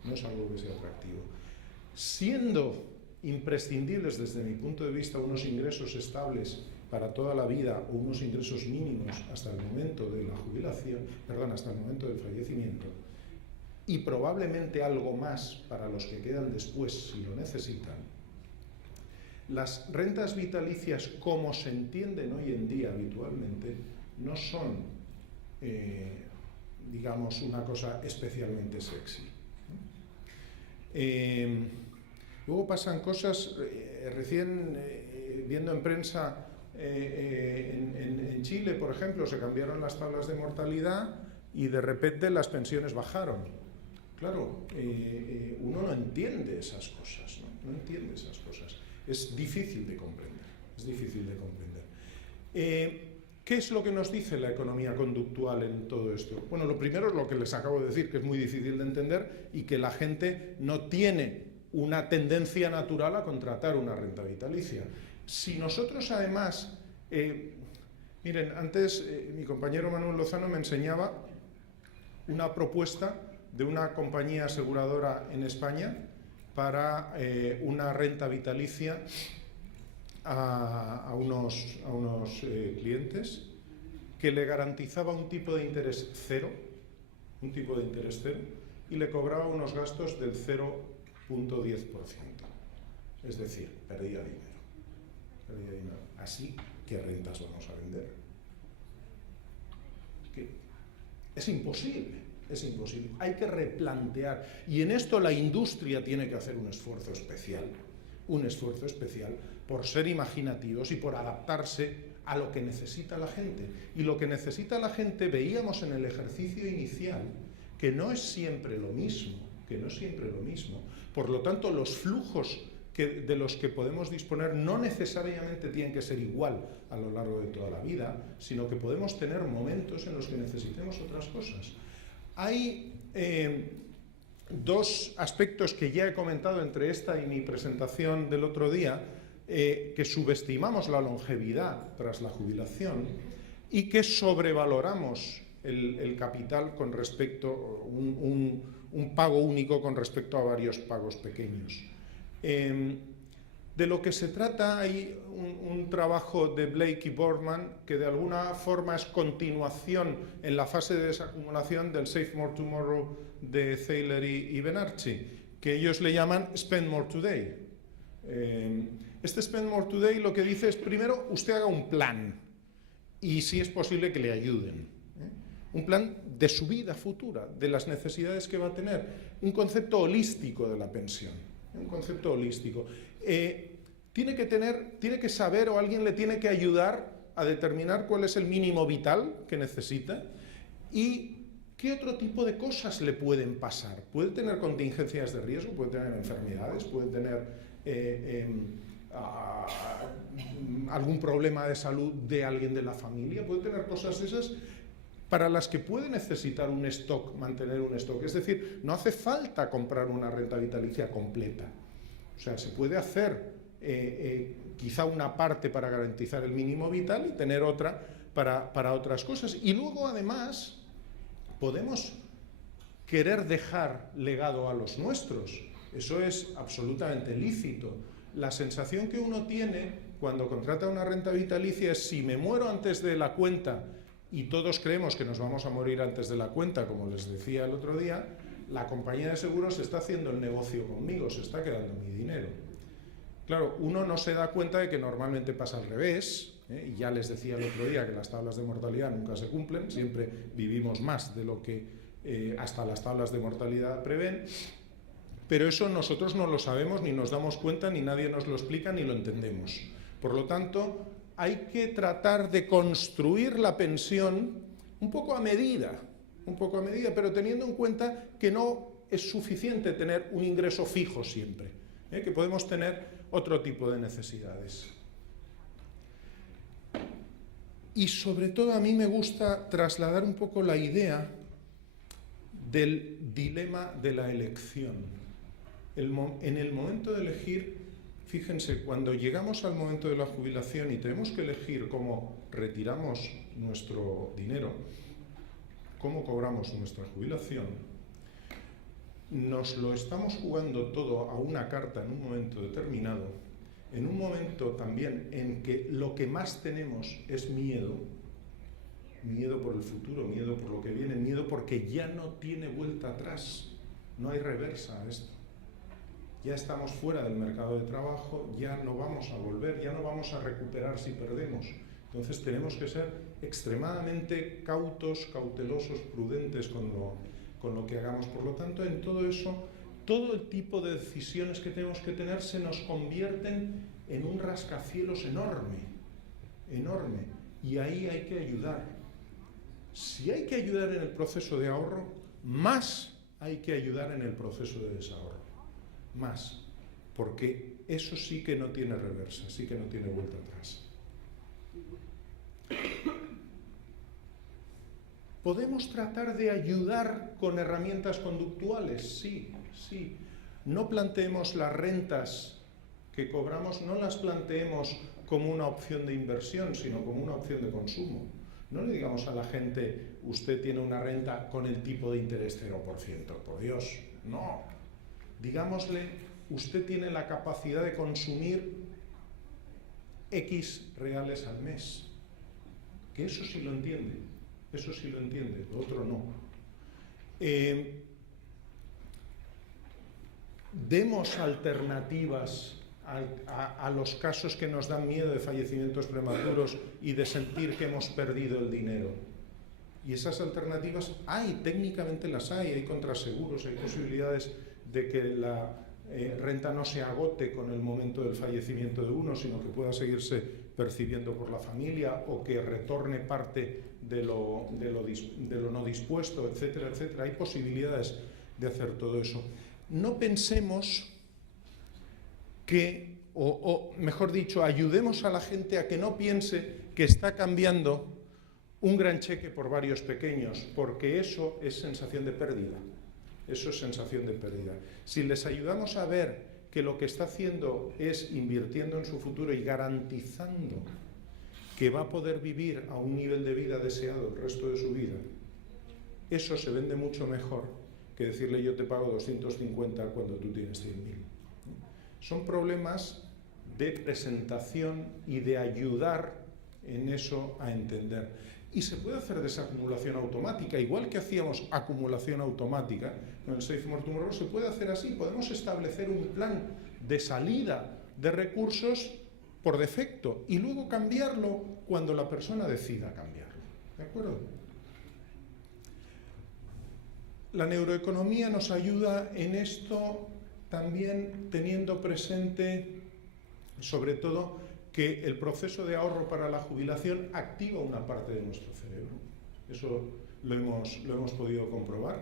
No es algo que sea atractivo. Siendo imprescindibles desde mi punto de vista unos ingresos estables para toda la vida o unos ingresos mínimos hasta el momento de la jubilación, hasta el momento del fallecimiento, y probablemente algo más para los que quedan después si lo necesitan, las rentas vitalicias como se entienden hoy en día habitualmente no son, digamos, una cosa especialmente sexy. Luego pasan cosas, recién viendo en prensa en Chile, por ejemplo, se cambiaron las tablas de mortalidad y de repente las pensiones bajaron. Claro, uno no entiende esas cosas, ¿no? No entiende esas cosas. Es difícil de comprender, es difícil de comprender. ¿Qué es lo que nos dice la economía conductual en todo esto? Bueno, lo primero es lo que les acabo de decir, que es muy difícil de entender y que la gente no tiene una tendencia natural a contratar una renta vitalicia. Si nosotros además, miren, antes mi compañero Manuel Lozano me enseñaba una propuesta de una compañía aseguradora en España para una renta vitalicia a unos clientes que le garantizaba un tipo de interés cero, y le cobraba unos gastos del 0,10%. Es decir, perdía dinero. Así, ¿qué rentas vamos a vender? Es imposible. Hay que replantear. Y en esto la industria tiene que hacer un esfuerzo especial, un esfuerzo especial por ser imaginativos y por adaptarse a lo que necesita la gente. Y lo que necesita la gente, veíamos en el ejercicio inicial, que no es siempre lo mismo, Por lo tanto, los flujos de los que podemos disponer no necesariamente tienen que ser igual a lo largo de toda la vida, sino que podemos tener momentos en los que necesitemos otras cosas. Hay dos aspectos que ya he comentado entre esta y mi presentación del otro día, que subestimamos la longevidad tras la jubilación y que sobrevaloramos el capital con respecto a un pago único con respecto a varios pagos pequeños. De lo que se trata, hay un trabajo de Blake y Boardman que de alguna forma es continuación en la fase de desacumulación del Save More Tomorrow de Thaler y Benarci, que ellos le llaman Spend More Today. Este Spend More Today lo que dice es, primero, usted haga un plan y si es posible que le ayuden. Un plan de su vida futura, de las necesidades que va a tener, un concepto holístico de la pensión, un concepto holístico. Tiene que saber, o alguien le tiene que ayudar a determinar cuál es el mínimo vital que necesita y qué otro tipo de cosas le pueden pasar. Puede tener contingencias de riesgo, puede tener enfermedades, puede tener algún problema de salud de alguien de la familia, puede tener cosas esas para las que puede necesitar un stock, mantener un stock. Es decir, no hace falta comprar una renta vitalicia completa. O sea, se puede hacer quizá una parte para garantizar el mínimo vital y tener otra para otras cosas. Y luego, además, podemos querer dejar legado a los nuestros. Eso es absolutamente lícito. La sensación que uno tiene cuando contrata una renta vitalicia es: si me muero antes de la cuenta, y todos creemos que nos vamos a morir antes de la cuenta, como les decía el otro día, la compañía de seguros está haciendo el negocio conmigo, se está quedando mi dinero. Claro, uno no se da cuenta de que normalmente pasa al revés, y ya les decía el otro día que las tablas de mortalidad nunca se cumplen, siempre vivimos más de lo que hasta las tablas de mortalidad prevén, pero eso nosotros no lo sabemos, ni nos damos cuenta, ni nadie nos lo explica, ni lo entendemos. Por lo tanto, hay que tratar de construir la pensión un poco a medida, pero teniendo en cuenta que no es suficiente tener un ingreso fijo siempre, que podemos tener otro tipo de necesidades. Y sobre todo a mí me gusta trasladar un poco la idea del dilema de la elección. En el momento de elegir, fíjense, cuando llegamos al momento de la jubilación y tenemos que elegir cómo retiramos nuestro dinero, cómo cobramos nuestra jubilación, nos lo estamos jugando todo a una carta en un momento determinado, en un momento también en que lo que más tenemos es miedo, miedo por el futuro, miedo por lo que viene, miedo porque ya no tiene vuelta atrás, no hay reversa a esto. Ya estamos fuera del mercado de trabajo, ya no vamos a volver, ya no vamos a recuperar si perdemos. Entonces tenemos que ser extremadamente cautelosos, prudentes con lo que hagamos. Por lo tanto, en todo eso, todo el tipo de decisiones que tenemos que tener se nos convierten en un rascacielos enorme, enorme. Y ahí hay que ayudar. Si hay que ayudar en el proceso de ahorro, más hay que ayudar en el proceso de desahorro. Más, porque eso sí que no tiene reversa, sí que no tiene vuelta atrás. ¿Podemos tratar de ayudar con herramientas conductuales? Sí, sí. No planteemos las rentas que cobramos, no las planteemos como una opción de inversión, sino como una opción de consumo. No le digamos a la gente, usted tiene una renta con el tipo de interés 0%, por Dios, no. Digámosle, usted tiene la capacidad de consumir X reales al mes. Que eso sí lo entiende, lo otro no. Demos alternativas a los casos que nos dan miedo de fallecimientos prematuros y de sentir que hemos perdido el dinero. Y esas alternativas hay, técnicamente las hay contraseguros, hay posibilidades de que renta no se agote con el momento del fallecimiento de uno, sino que pueda seguirse percibiendo por la familia, o que retorne parte de lo no dispuesto, etcétera, etcétera. Hay posibilidades de hacer todo eso. No pensemos que, o mejor dicho, ayudemos a la gente a que no piense que está cambiando un gran cheque por varios pequeños, porque eso es sensación de pérdida. Eso es sensación de pérdida. Si les ayudamos a ver que lo que está haciendo es invirtiendo en su futuro y garantizando que va a poder vivir a un nivel de vida deseado el resto de su vida, eso se vende mucho mejor que decirle yo te pago 250 cuando tú tienes 100.000. Son problemas de presentación y de ayudar en eso a entender. Y se puede hacer desacumulación automática, igual que hacíamos acumulación automática con el Save More Tomorrow, se puede hacer así. Podemos establecer un plan de salida de recursos por defecto y luego cambiarlo cuando la persona decida cambiarlo. ¿De acuerdo? La neuroeconomía nos ayuda en esto también teniendo presente, sobre todo, que el proceso de ahorro para la jubilación activa una parte de nuestro cerebro. Eso lo hemos podido comprobar,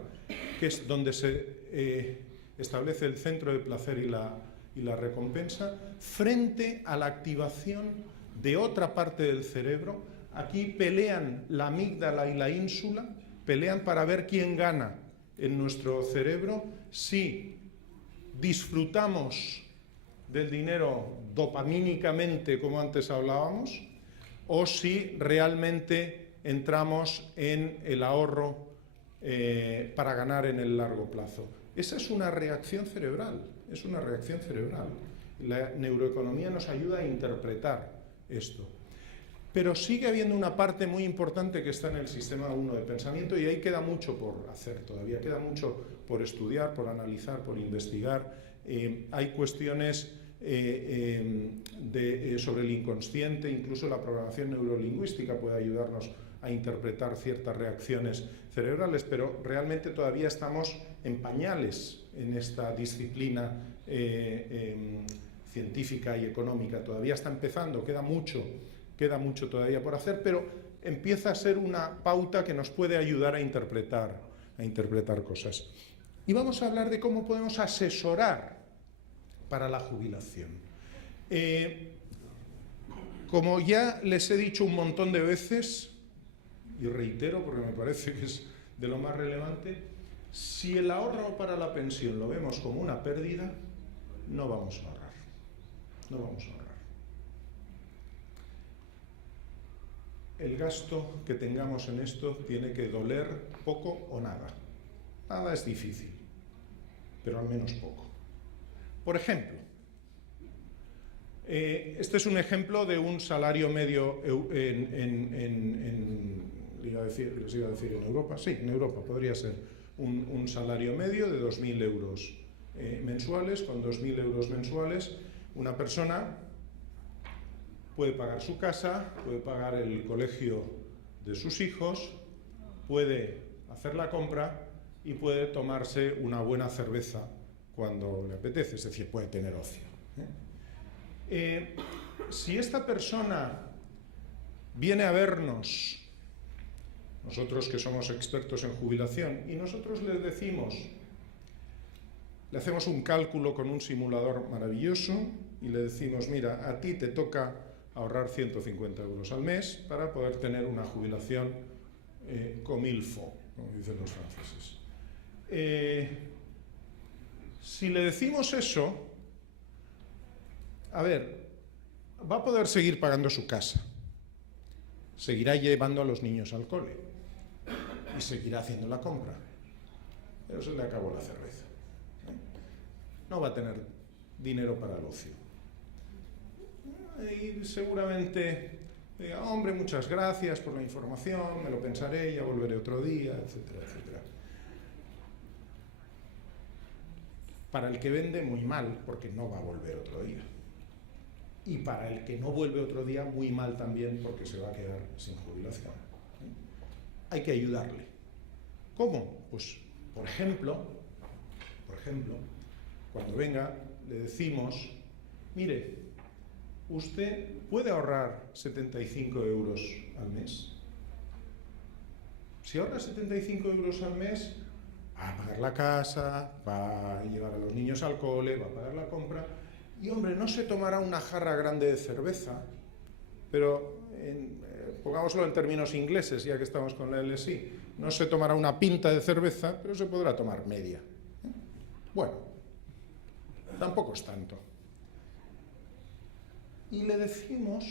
que es donde se establece el centro de placer y la recompensa, frente a la activación de otra parte del cerebro. Aquí pelean la amígdala y la ínsula, pelean para ver quién gana en nuestro cerebro, si disfrutamos del dinero dopamínicamente, como antes hablábamos, o si realmente entramos en el ahorro para ganar en el largo plazo. Esa es una reacción cerebral, es una reacción cerebral. La neuroeconomía nos ayuda a interpretar esto. Pero sigue habiendo una parte muy importante que está en el sistema 1 de pensamiento, y ahí queda mucho por hacer todavía, queda mucho por estudiar, por analizar, por investigar. Hay cuestiones sobre el inconsciente, incluso la programación neurolingüística puede ayudarnos a interpretar ciertas reacciones cerebrales, pero realmente todavía estamos en pañales en esta disciplina científica y económica. Todavía está empezando, queda mucho todavía por hacer, pero empieza a ser una pauta que nos puede ayudar a interpretar cosas. Y vamos a hablar de cómo podemos asesorar para la jubilación. Como ya les he dicho un montón de veces, y reitero porque me parece que es de lo más relevante, si el ahorro para la pensión lo vemos como una pérdida, no vamos a ahorrar. No vamos a ahorrar. El gasto que tengamos en esto tiene que doler poco o nada. Nada es difícil, pero al menos poco. Por ejemplo, este es un ejemplo de un salario medio les iba a decir en Europa. Sí, en Europa podría ser un salario medio de 2.000 euros mensuales. Con 2.000 euros mensuales, una persona puede pagar su casa, puede pagar el colegio de sus hijos, puede hacer la compra y puede tomarse una buena cerveza cuando le apetece, es decir, puede tener ocio. Si esta persona viene a vernos, nosotros que somos expertos en jubilación, y nosotros le decimos, le hacemos un cálculo con un simulador maravilloso y le decimos, mira, a ti te toca ahorrar 150 euros al mes para poder tener una jubilación comme il faut, como dicen los franceses. Si le decimos eso, a ver, va a poder seguir pagando su casa, seguirá llevando a los niños al cole y seguirá haciendo la compra, pero se le acabó la cerveza. No va a tener dinero para el ocio. Y seguramente diga, hombre, muchas gracias por la información, me lo pensaré, ya volveré otro día, etcétera, etcétera. Para el que vende, muy mal, porque no va a volver otro día. Y para el que no vuelve otro día, muy mal también, porque se va a quedar sin jubilación. Hay que ayudarle. ¿Cómo? Pues, por ejemplo, cuando venga, le decimos, mire, ¿usted puede ahorrar 75 euros al mes? Si ahorra 75 euros al mes, va a pagar la casa, va a llevar a los niños al cole, va a pagar la compra, y hombre, no se tomará una jarra grande de cerveza, pero pongámoslo en términos ingleses, ya que estamos con la LSI, no se tomará una pinta de cerveza, pero se podrá tomar media. Bueno, tampoco es tanto. Y le decimos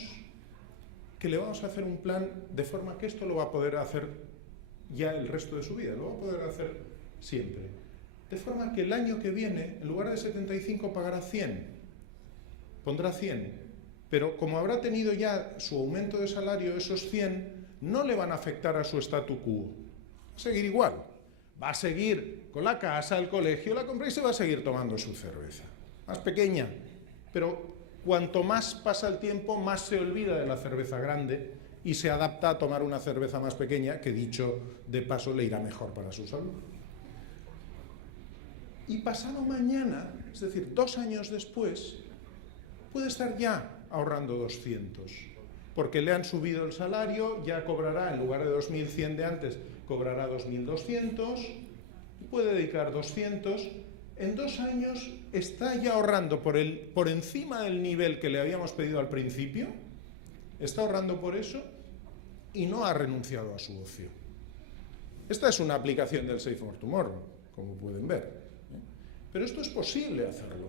que le vamos a hacer un plan de forma que esto lo va a poder hacer ya el resto de su vida, lo va a poder hacer siempre. De forma que el año que viene, en lugar de 75, pagará 100, pondrá 100. Pero como habrá tenido ya su aumento de salario, esos 100 no le van a afectar a su statu quo. Va a seguir igual. Va a seguir con la casa, el colegio, la compra y se va a seguir tomando su cerveza. Más pequeña. Pero cuanto más pasa el tiempo, más se olvida de la cerveza grande y se adapta a tomar una cerveza más pequeña, que dicho de paso le irá mejor para su salud. Y pasado mañana, es decir, 2 años después, puede estar ya ahorrando 200, porque le han subido el salario, ya cobrará, en lugar de 2.100 de antes, cobrará 2.200, y puede dedicar 200. En 2 años está ya ahorrando por encima del nivel que le habíamos pedido al principio, está ahorrando por eso y no ha renunciado a su ocio. Esta es una aplicación del Save for Tomorrow, como pueden ver. Pero esto es posible hacerlo.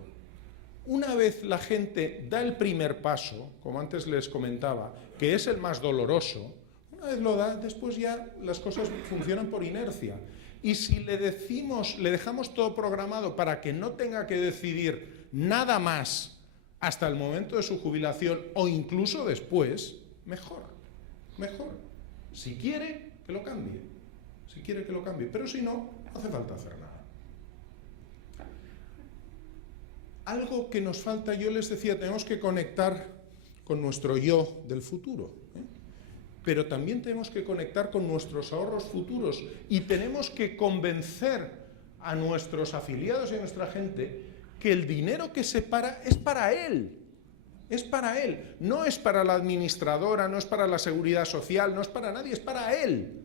Una vez la gente da el primer paso, como antes les comentaba, que es el más doloroso, una vez lo da, después ya las cosas funcionan por inercia. Y si le dejamos todo programado para que no tenga que decidir nada más hasta el momento de su jubilación o incluso después, mejor, mejor. Si quiere, que lo cambie. Si quiere que lo cambie, pero si no, no hace falta hacer nada. Algo que nos falta, yo les decía, tenemos que conectar con nuestro yo del futuro, pero también tenemos que conectar con nuestros ahorros futuros y tenemos que convencer a nuestros afiliados y a nuestra gente que el dinero que se para es para él. Es para él, no es para la administradora, no es para la seguridad social, no es para nadie, es para él.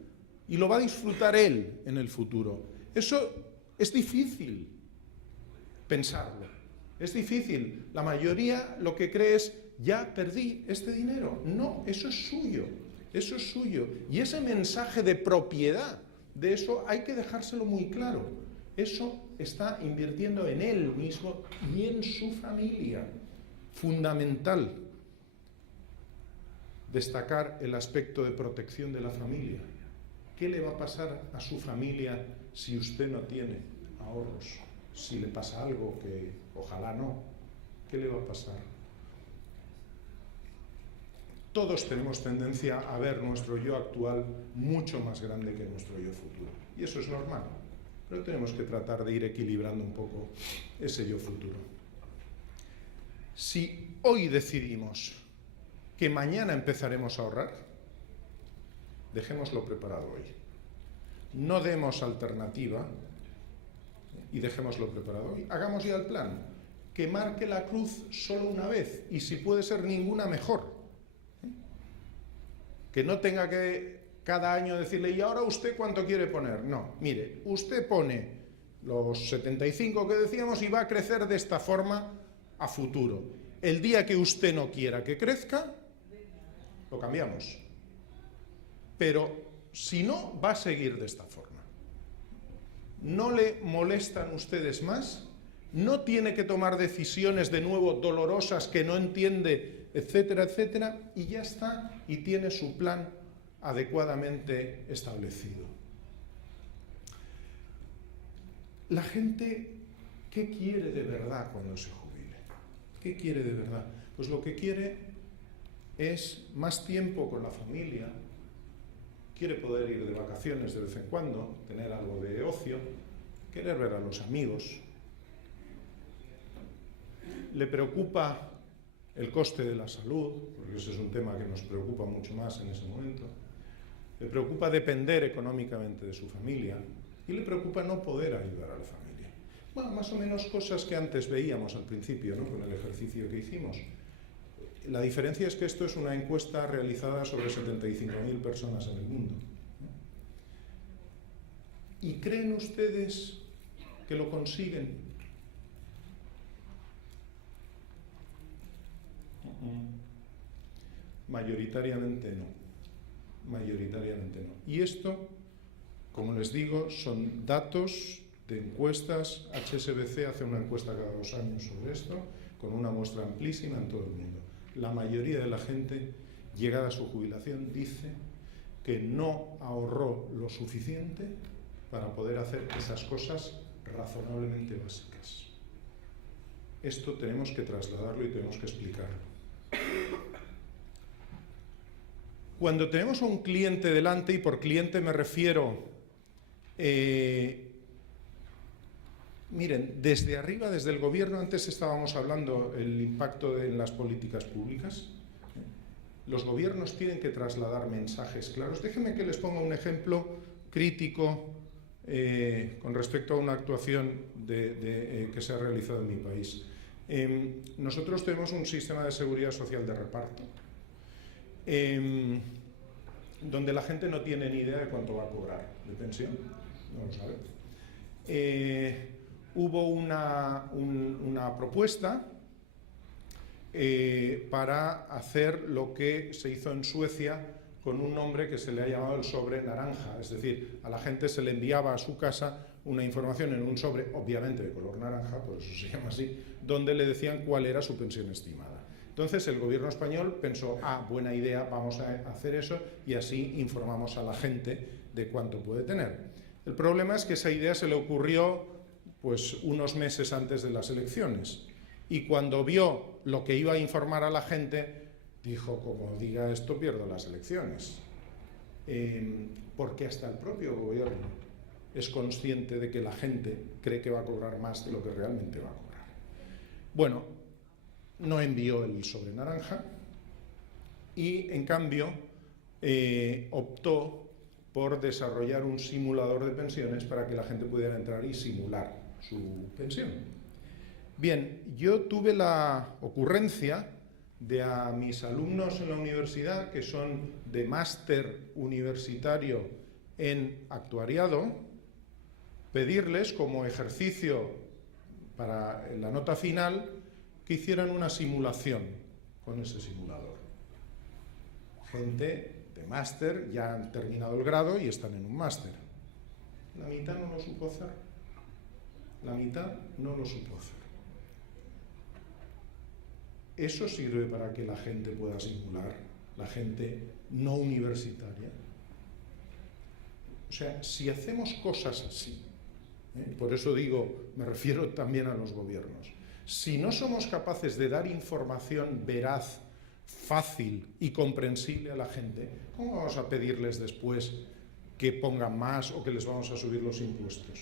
Y lo va a disfrutar él en el futuro. Eso es difícil pensarlo. Es difícil. La mayoría lo que cree es, ya perdí este dinero. No, eso es suyo. Eso es suyo. Y ese mensaje de propiedad de eso hay que dejárselo muy claro. Eso está invirtiendo en él mismo y en su familia. Fundamental destacar el aspecto de protección de la familia. ¿Qué le va a pasar a su familia si usted no tiene ahorros? Si le pasa algo que ojalá no, ¿qué le va a pasar? Todos tenemos tendencia a ver nuestro yo actual mucho más grande que nuestro yo futuro. Y eso es normal, pero tenemos que tratar de ir equilibrando un poco ese yo futuro. Si hoy decidimos que mañana empezaremos a ahorrar, dejémoslo preparado hoy. No demos alternativa y dejémoslo preparado hoy. Hagamos ya el plan, que marque la cruz solo una vez y si puede ser ninguna, mejor. Que no tenga que cada año decirle, ¿y ahora usted cuánto quiere poner? No, mire, usted pone los 75 que decíamos y va a crecer de esta forma a futuro. El día que usted no quiera que crezca, lo cambiamos. Pero si no, va a seguir de esta forma. No le molestan ustedes más, no tiene que tomar decisiones de nuevo dolorosas que no entiende, etcétera, etcétera, y ya está, y tiene su plan adecuadamente establecido. La gente, ¿qué quiere de verdad cuando se jubile? ¿Qué quiere de verdad? Pues lo que quiere es más tiempo con la familia, quiere poder ir de vacaciones de vez en cuando, tener algo de ocio, querer ver a los amigos. Le preocupa el coste de la salud, porque ese es un tema que nos preocupa mucho más en ese momento. Le preocupa depender económicamente de su familia y le preocupa no poder ayudar a la familia. Bueno, más o menos cosas que antes veíamos al principio, ¿no?, con el ejercicio que hicimos. La diferencia es que esto es una encuesta realizada sobre 75.000 personas en el mundo. ¿Y creen ustedes que lo consiguen? Mayoritariamente no. Mayoritariamente no. Y esto, como les digo, son datos de encuestas. HSBC hace una encuesta cada 2 años sobre esto, con una muestra amplísima en todo el mundo. La mayoría de la gente, llegada a su jubilación, dice que no ahorró lo suficiente para poder hacer esas cosas razonablemente básicas. Esto tenemos que trasladarlo y tenemos que explicarlo. Cuando tenemos a un cliente delante, y por cliente me refiero, miren, desde arriba, desde el gobierno, antes estábamos hablando del impacto en las políticas públicas. Los gobiernos tienen que trasladar mensajes claros. Déjenme que les ponga un ejemplo crítico con respecto a una actuación que se ha realizado en mi país. Nosotros tenemos un sistema de seguridad social de reparto, donde la gente no tiene ni idea de cuánto va a cobrar de pensión, no lo sabe. Hubo una propuesta para hacer lo que se hizo en Suecia con un nombre que se le ha llamado el sobre naranja, es decir, a la gente se le enviaba a su casa una información en un sobre, obviamente de color naranja, por eso se llama así, donde le decían cuál era su pensión estimada. Entonces el gobierno español pensó, buena idea, vamos a hacer eso y así informamos a la gente de cuánto puede tener. El problema es que esa idea se le ocurrió pues unos meses antes de las elecciones, y cuando vio lo que iba a informar a la gente, dijo, como diga esto, pierdo las elecciones. Porque hasta el propio gobierno es consciente de que la gente cree que va a cobrar más de lo que realmente va a cobrar. Bueno, no envió el sobre naranja y, en cambio, optó por desarrollar un simulador de pensiones para que la gente pudiera entrar y simular su pensión. Bien, yo tuve la ocurrencia de a mis alumnos en la universidad, que son de máster universitario en actuariado, pedirles como ejercicio para la nota final que hicieran una simulación con ese simulador. Gente de máster, ya han terminado el grado y están en un máster. La mitad no lo supo hacer. La mitad no lo supo hacer. ¿Eso sirve para que la gente pueda simular? La gente no universitaria. O sea, si hacemos cosas así, por eso digo, me refiero también a los gobiernos, si no somos capaces de dar información veraz, fácil y comprensible a la gente, ¿cómo vamos a pedirles después que pongan más o que les vamos a subir los impuestos?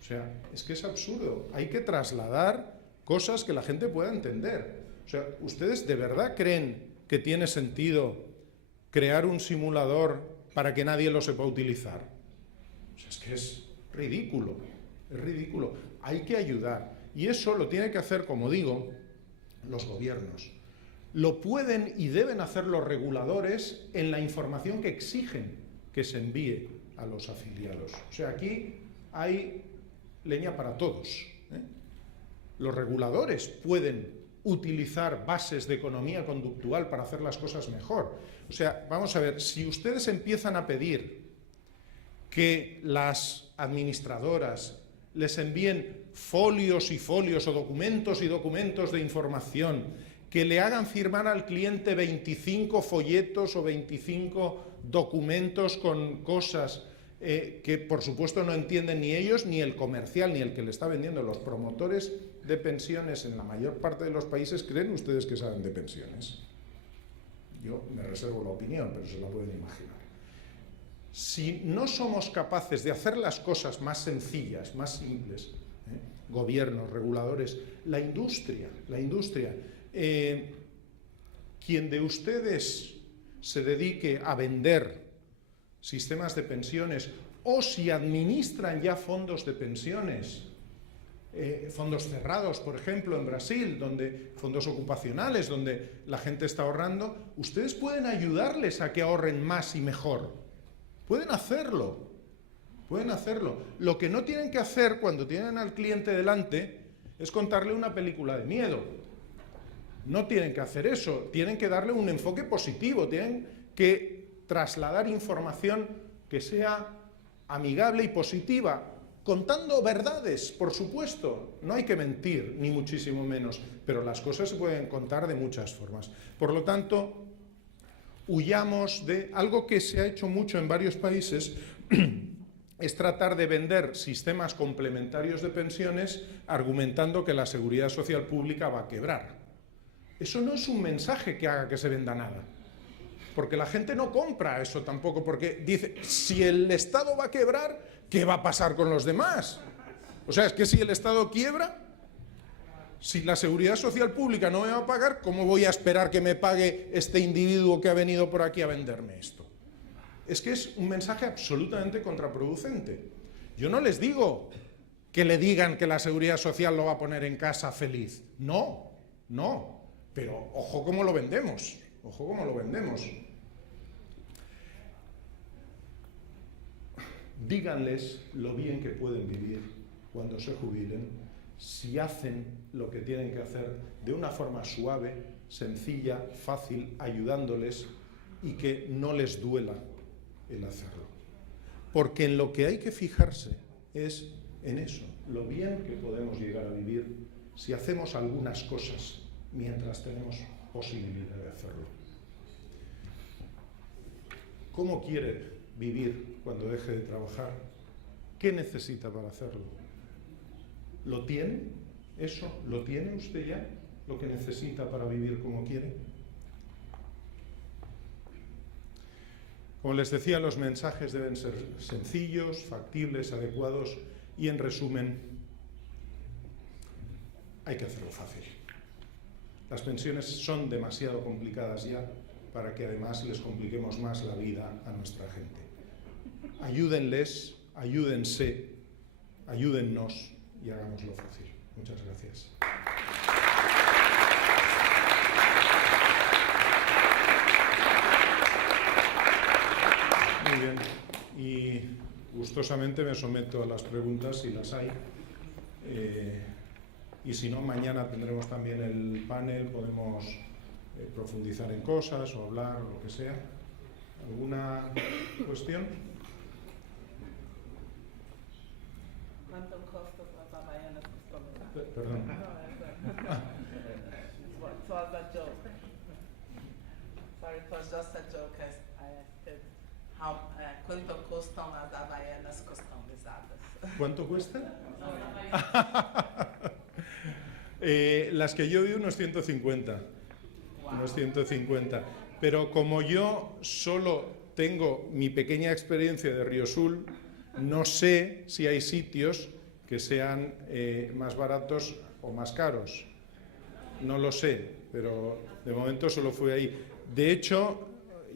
O sea, es que es absurdo. Hay que trasladar cosas que la gente pueda entender. O sea, ¿ustedes de verdad creen que tiene sentido crear un simulador para que nadie lo sepa utilizar? O sea, es que es ridículo, es ridículo. Hay que ayudar. Y eso lo tienen que hacer, como digo, los gobiernos. Lo pueden y deben hacer los reguladores en la información que exigen que se envíe a los afiliados. O sea, aquí hay leña para todos. Los reguladores pueden utilizar bases de economía conductual para hacer las cosas mejor. O sea, vamos a ver, si ustedes empiezan a pedir que las administradoras les envíen folios y folios o documentos y documentos de información, que le hagan firmar al cliente 25 folletos o 25 documentos con cosas que por supuesto no entienden ni ellos, ni el comercial, ni el que le está vendiendo. Los promotores de pensiones en la mayor parte de los países, ¿creen ustedes que saben de pensiones? Yo me reservo la opinión, pero se la pueden imaginar. Si no somos capaces de hacer las cosas más sencillas, más simples, gobiernos, reguladores, la industria, quien de ustedes se dedique a vender sistemas de pensiones o si administran ya fondos de pensiones, fondos cerrados, por ejemplo, en Brasil, fondos ocupacionales, donde la gente está ahorrando, ustedes pueden ayudarles a que ahorren más y mejor. Pueden hacerlo. Pueden hacerlo. Lo que no tienen que hacer cuando tienen al cliente delante es contarle una película de miedo. No tienen que hacer eso. Tienen que darle un enfoque positivo. Tienen que trasladar información que sea amigable y positiva, contando verdades, por supuesto. No hay que mentir, ni muchísimo menos, pero las cosas se pueden contar de muchas formas. Por lo tanto, huyamos de algo que se ha hecho mucho en varios países, es tratar de vender sistemas complementarios de pensiones argumentando que la seguridad social pública va a quebrar. Eso no es un mensaje que haga que se venda nada. Porque la gente no compra eso tampoco, porque dice, si el Estado va a quebrar, ¿qué va a pasar con los demás? O sea, es que si el Estado quiebra, si la seguridad social pública no me va a pagar, ¿cómo voy a esperar que me pague este individuo que ha venido por aquí a venderme esto? Es que es un mensaje absolutamente contraproducente. Yo no les digo que le digan que la seguridad social lo va a poner en casa feliz. No, no. Pero ojo cómo lo vendemos. Ojo cómo lo vendemos. Díganles lo bien que pueden vivir cuando se jubilen, si hacen lo que tienen que hacer de una forma suave, sencilla, fácil, ayudándoles y que no les duela el hacerlo. Porque en lo que hay que fijarse es en eso, lo bien que podemos llegar a vivir si hacemos algunas cosas mientras tenemos posibilidad de hacerlo. ¿Cómo quiere vivir cuando deje de trabajar? ¿Qué necesita para hacerlo? ¿Lo tiene? ¿Eso lo tiene usted ya? ¿Lo que necesita para vivir como quiere? Como les decía, los mensajes deben ser sencillos, factibles, adecuados y, en resumen, hay que hacerlo fácil. Las pensiones son demasiado complicadas ya para que además les compliquemos más la vida a nuestra gente. Ayúdenles, ayúdense, ayúdennos y hagámoslo fácil. Muchas gracias. Muy bien, y gustosamente me someto a las preguntas si las hay. Y si no, mañana tendremos también el panel, podemos profundizar en cosas o hablar o lo que sea. ¿Alguna cuestión? ¿Cuánto costo para Baianas Costones? Perdón. It was a joke. Sorry, it was just a joke. I asked it. ¿Cuánto costan las Havaianas customizadas? ¿Cuánto cuesta? Las que yo vi unos 150. Wow. Unos 150. Pero como yo solo tengo mi pequeña experiencia de Riosul, no sé si hay sitios que sean más baratos o más caros. No lo sé, pero de momento solo fui ahí. De hecho,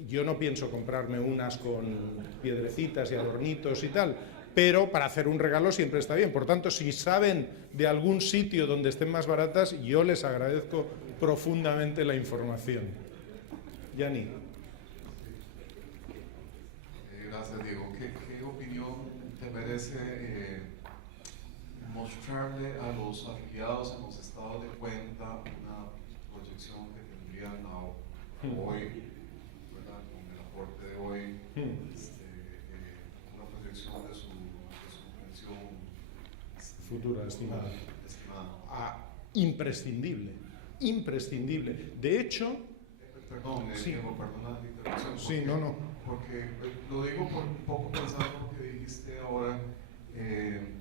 yo no pienso comprarme unas con piedrecitas y adornitos y tal, pero para hacer un regalo siempre está bien. Por tanto, si saben de algún sitio donde estén más baratas, yo les agradezco profundamente la información. Yani. Gracias, Diego. ¿Qué opinión te merece mostrarle a los afiliados en los estados de cuenta una proyección que tendrían hoy, ¿verdad? Con el aporte de hoy, una proyección de su pensión futura estimada? Imprescindible, imprescindible. De hecho, perdón, sí. Diego, perdona la interrupción. Sí, no. Porque lo digo por un poco pensando en lo que dijiste ahora, en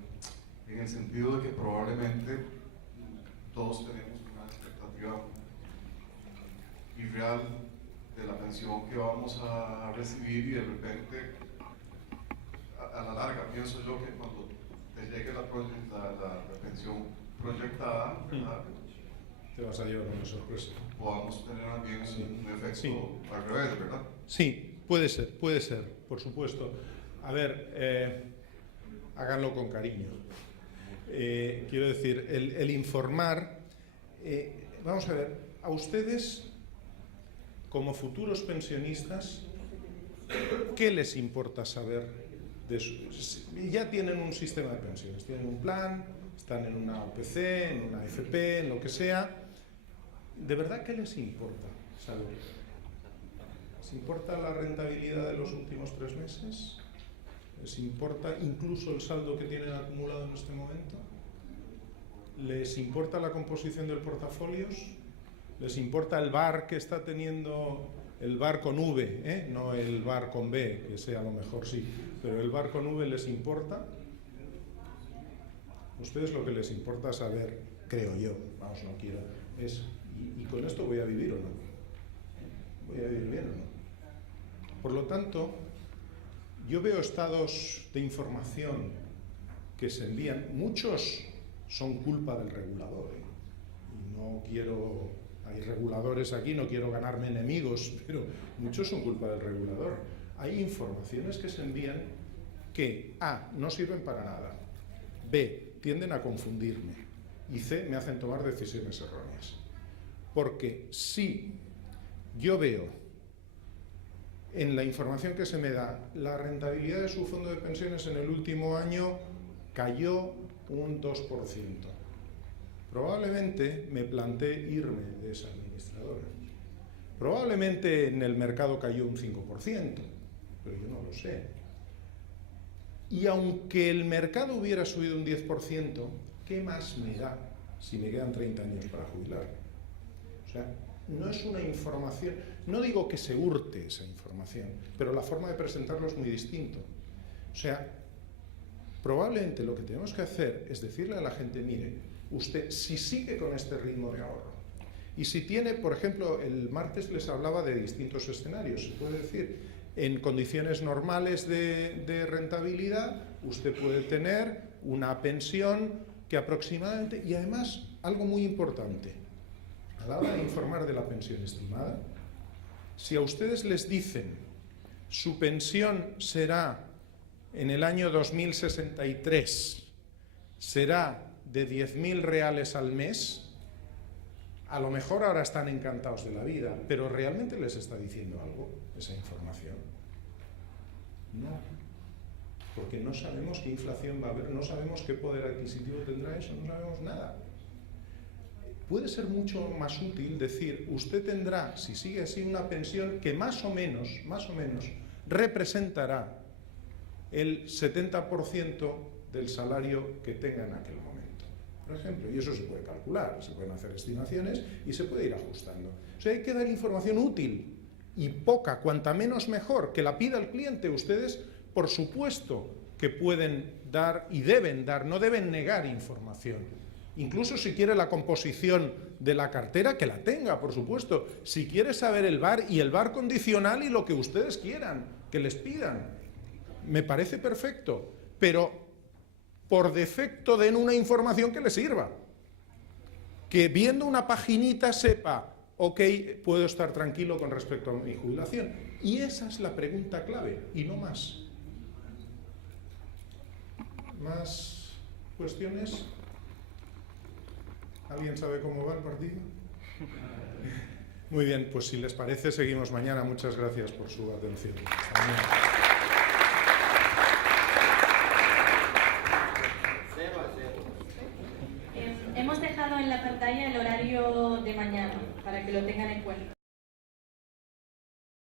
el sentido de que probablemente todos tenemos una expectativa irreal de la pensión que vamos a recibir y de repente, a la larga, pienso yo que cuando te llegue la pensión proyectada, ¿verdad? Te vas a llevar una sorpresa. Podamos tener también un efecto sí. al revés, ¿verdad? Sí, puede ser, por supuesto. A ver, háganlo con cariño. Quiero decir, el informar... vamos a ver, a ustedes, como futuros pensionistas, ¿qué les importa saber de ya tienen un sistema de pensiones, tienen un plan, están en una OPC, en una AFP, en lo que sea? ¿De verdad qué les importa saber? ¿Les importa la rentabilidad de los últimos 3 meses? ¿Les importa incluso el saldo que tienen acumulado en este momento? ¿Les importa la composición del portafolios? ¿Les importa el VAR que está teniendo, el VAR con V, no el VAR con B, que sea a lo mejor sí, pero el VAR con V les importa? Ustedes lo que les importa saber, creo yo, vamos, no quiero, es ¿y con esto voy a vivir o no? ¿Voy a vivir bien o no? Por lo tanto, yo veo estados de información que se envían, muchos son culpa del regulador, y no quiero, hay reguladores aquí, no quiero ganarme enemigos, pero muchos son culpa del regulador. Hay informaciones que se envían que A, no sirven para nada, B, tienden a confundirme, y C, me hacen tomar decisiones erróneas. Porque si yo veo en la información que se me da, la rentabilidad de su fondo de pensiones en el último año cayó un 2%. Probablemente me planteé irme de esa administradora. Probablemente en el mercado cayó un 5%, pero yo no lo sé. Y aunque el mercado hubiera subido un 10%, ¿qué más me da si me quedan 30 años para jubilar? O sea, no es una información, no digo que se hurte esa información, pero la forma de presentarlo es muy distinto. O sea, probablemente lo que tenemos que hacer es decirle a la gente, mire, usted si sigue con este ritmo de ahorro, y si tiene, por ejemplo, el martes les hablaba de distintos escenarios, se puede decir, en condiciones normales de rentabilidad, usted puede tener una pensión que aproximadamente, y además, algo muy importante, a la hora de informar de la pensión estimada, si a ustedes les dicen su pensión será en el año 2063, será de 10.000 reales al mes, a lo mejor ahora están encantados de la vida, pero ¿realmente les está diciendo algo esa información? No, porque no sabemos qué inflación va a haber, no sabemos qué poder adquisitivo tendrá eso, no sabemos nada. Puede ser mucho más útil decir, usted tendrá, si sigue así, una pensión que más o menos, representará el 70% del salario que tenga en aquel momento, por ejemplo, y eso se puede calcular, se pueden hacer estimaciones y se puede ir ajustando. O sea, hay que dar información útil y poca, cuanta menos mejor, que la pida el cliente. Ustedes, por supuesto, que pueden dar y deben dar, no deben negar información. Incluso si quiere la composición de la cartera, que la tenga, por supuesto. Si quiere saber el VAR y el VAR condicional y lo que ustedes quieran, que les pidan. Me parece perfecto, pero por defecto den una información que les sirva. Que viendo una paginita sepa, ok, puedo estar tranquilo con respecto a mi jubilación. Y esa es la pregunta clave, y no más. ¿Más cuestiones? ¿Alguien sabe cómo va el partido? Muy bien, pues si les parece, seguimos mañana. Muchas gracias por su atención. Hasta mañana. Hemos dejado en la pantalla el horario de mañana, para que lo tengan en cuenta.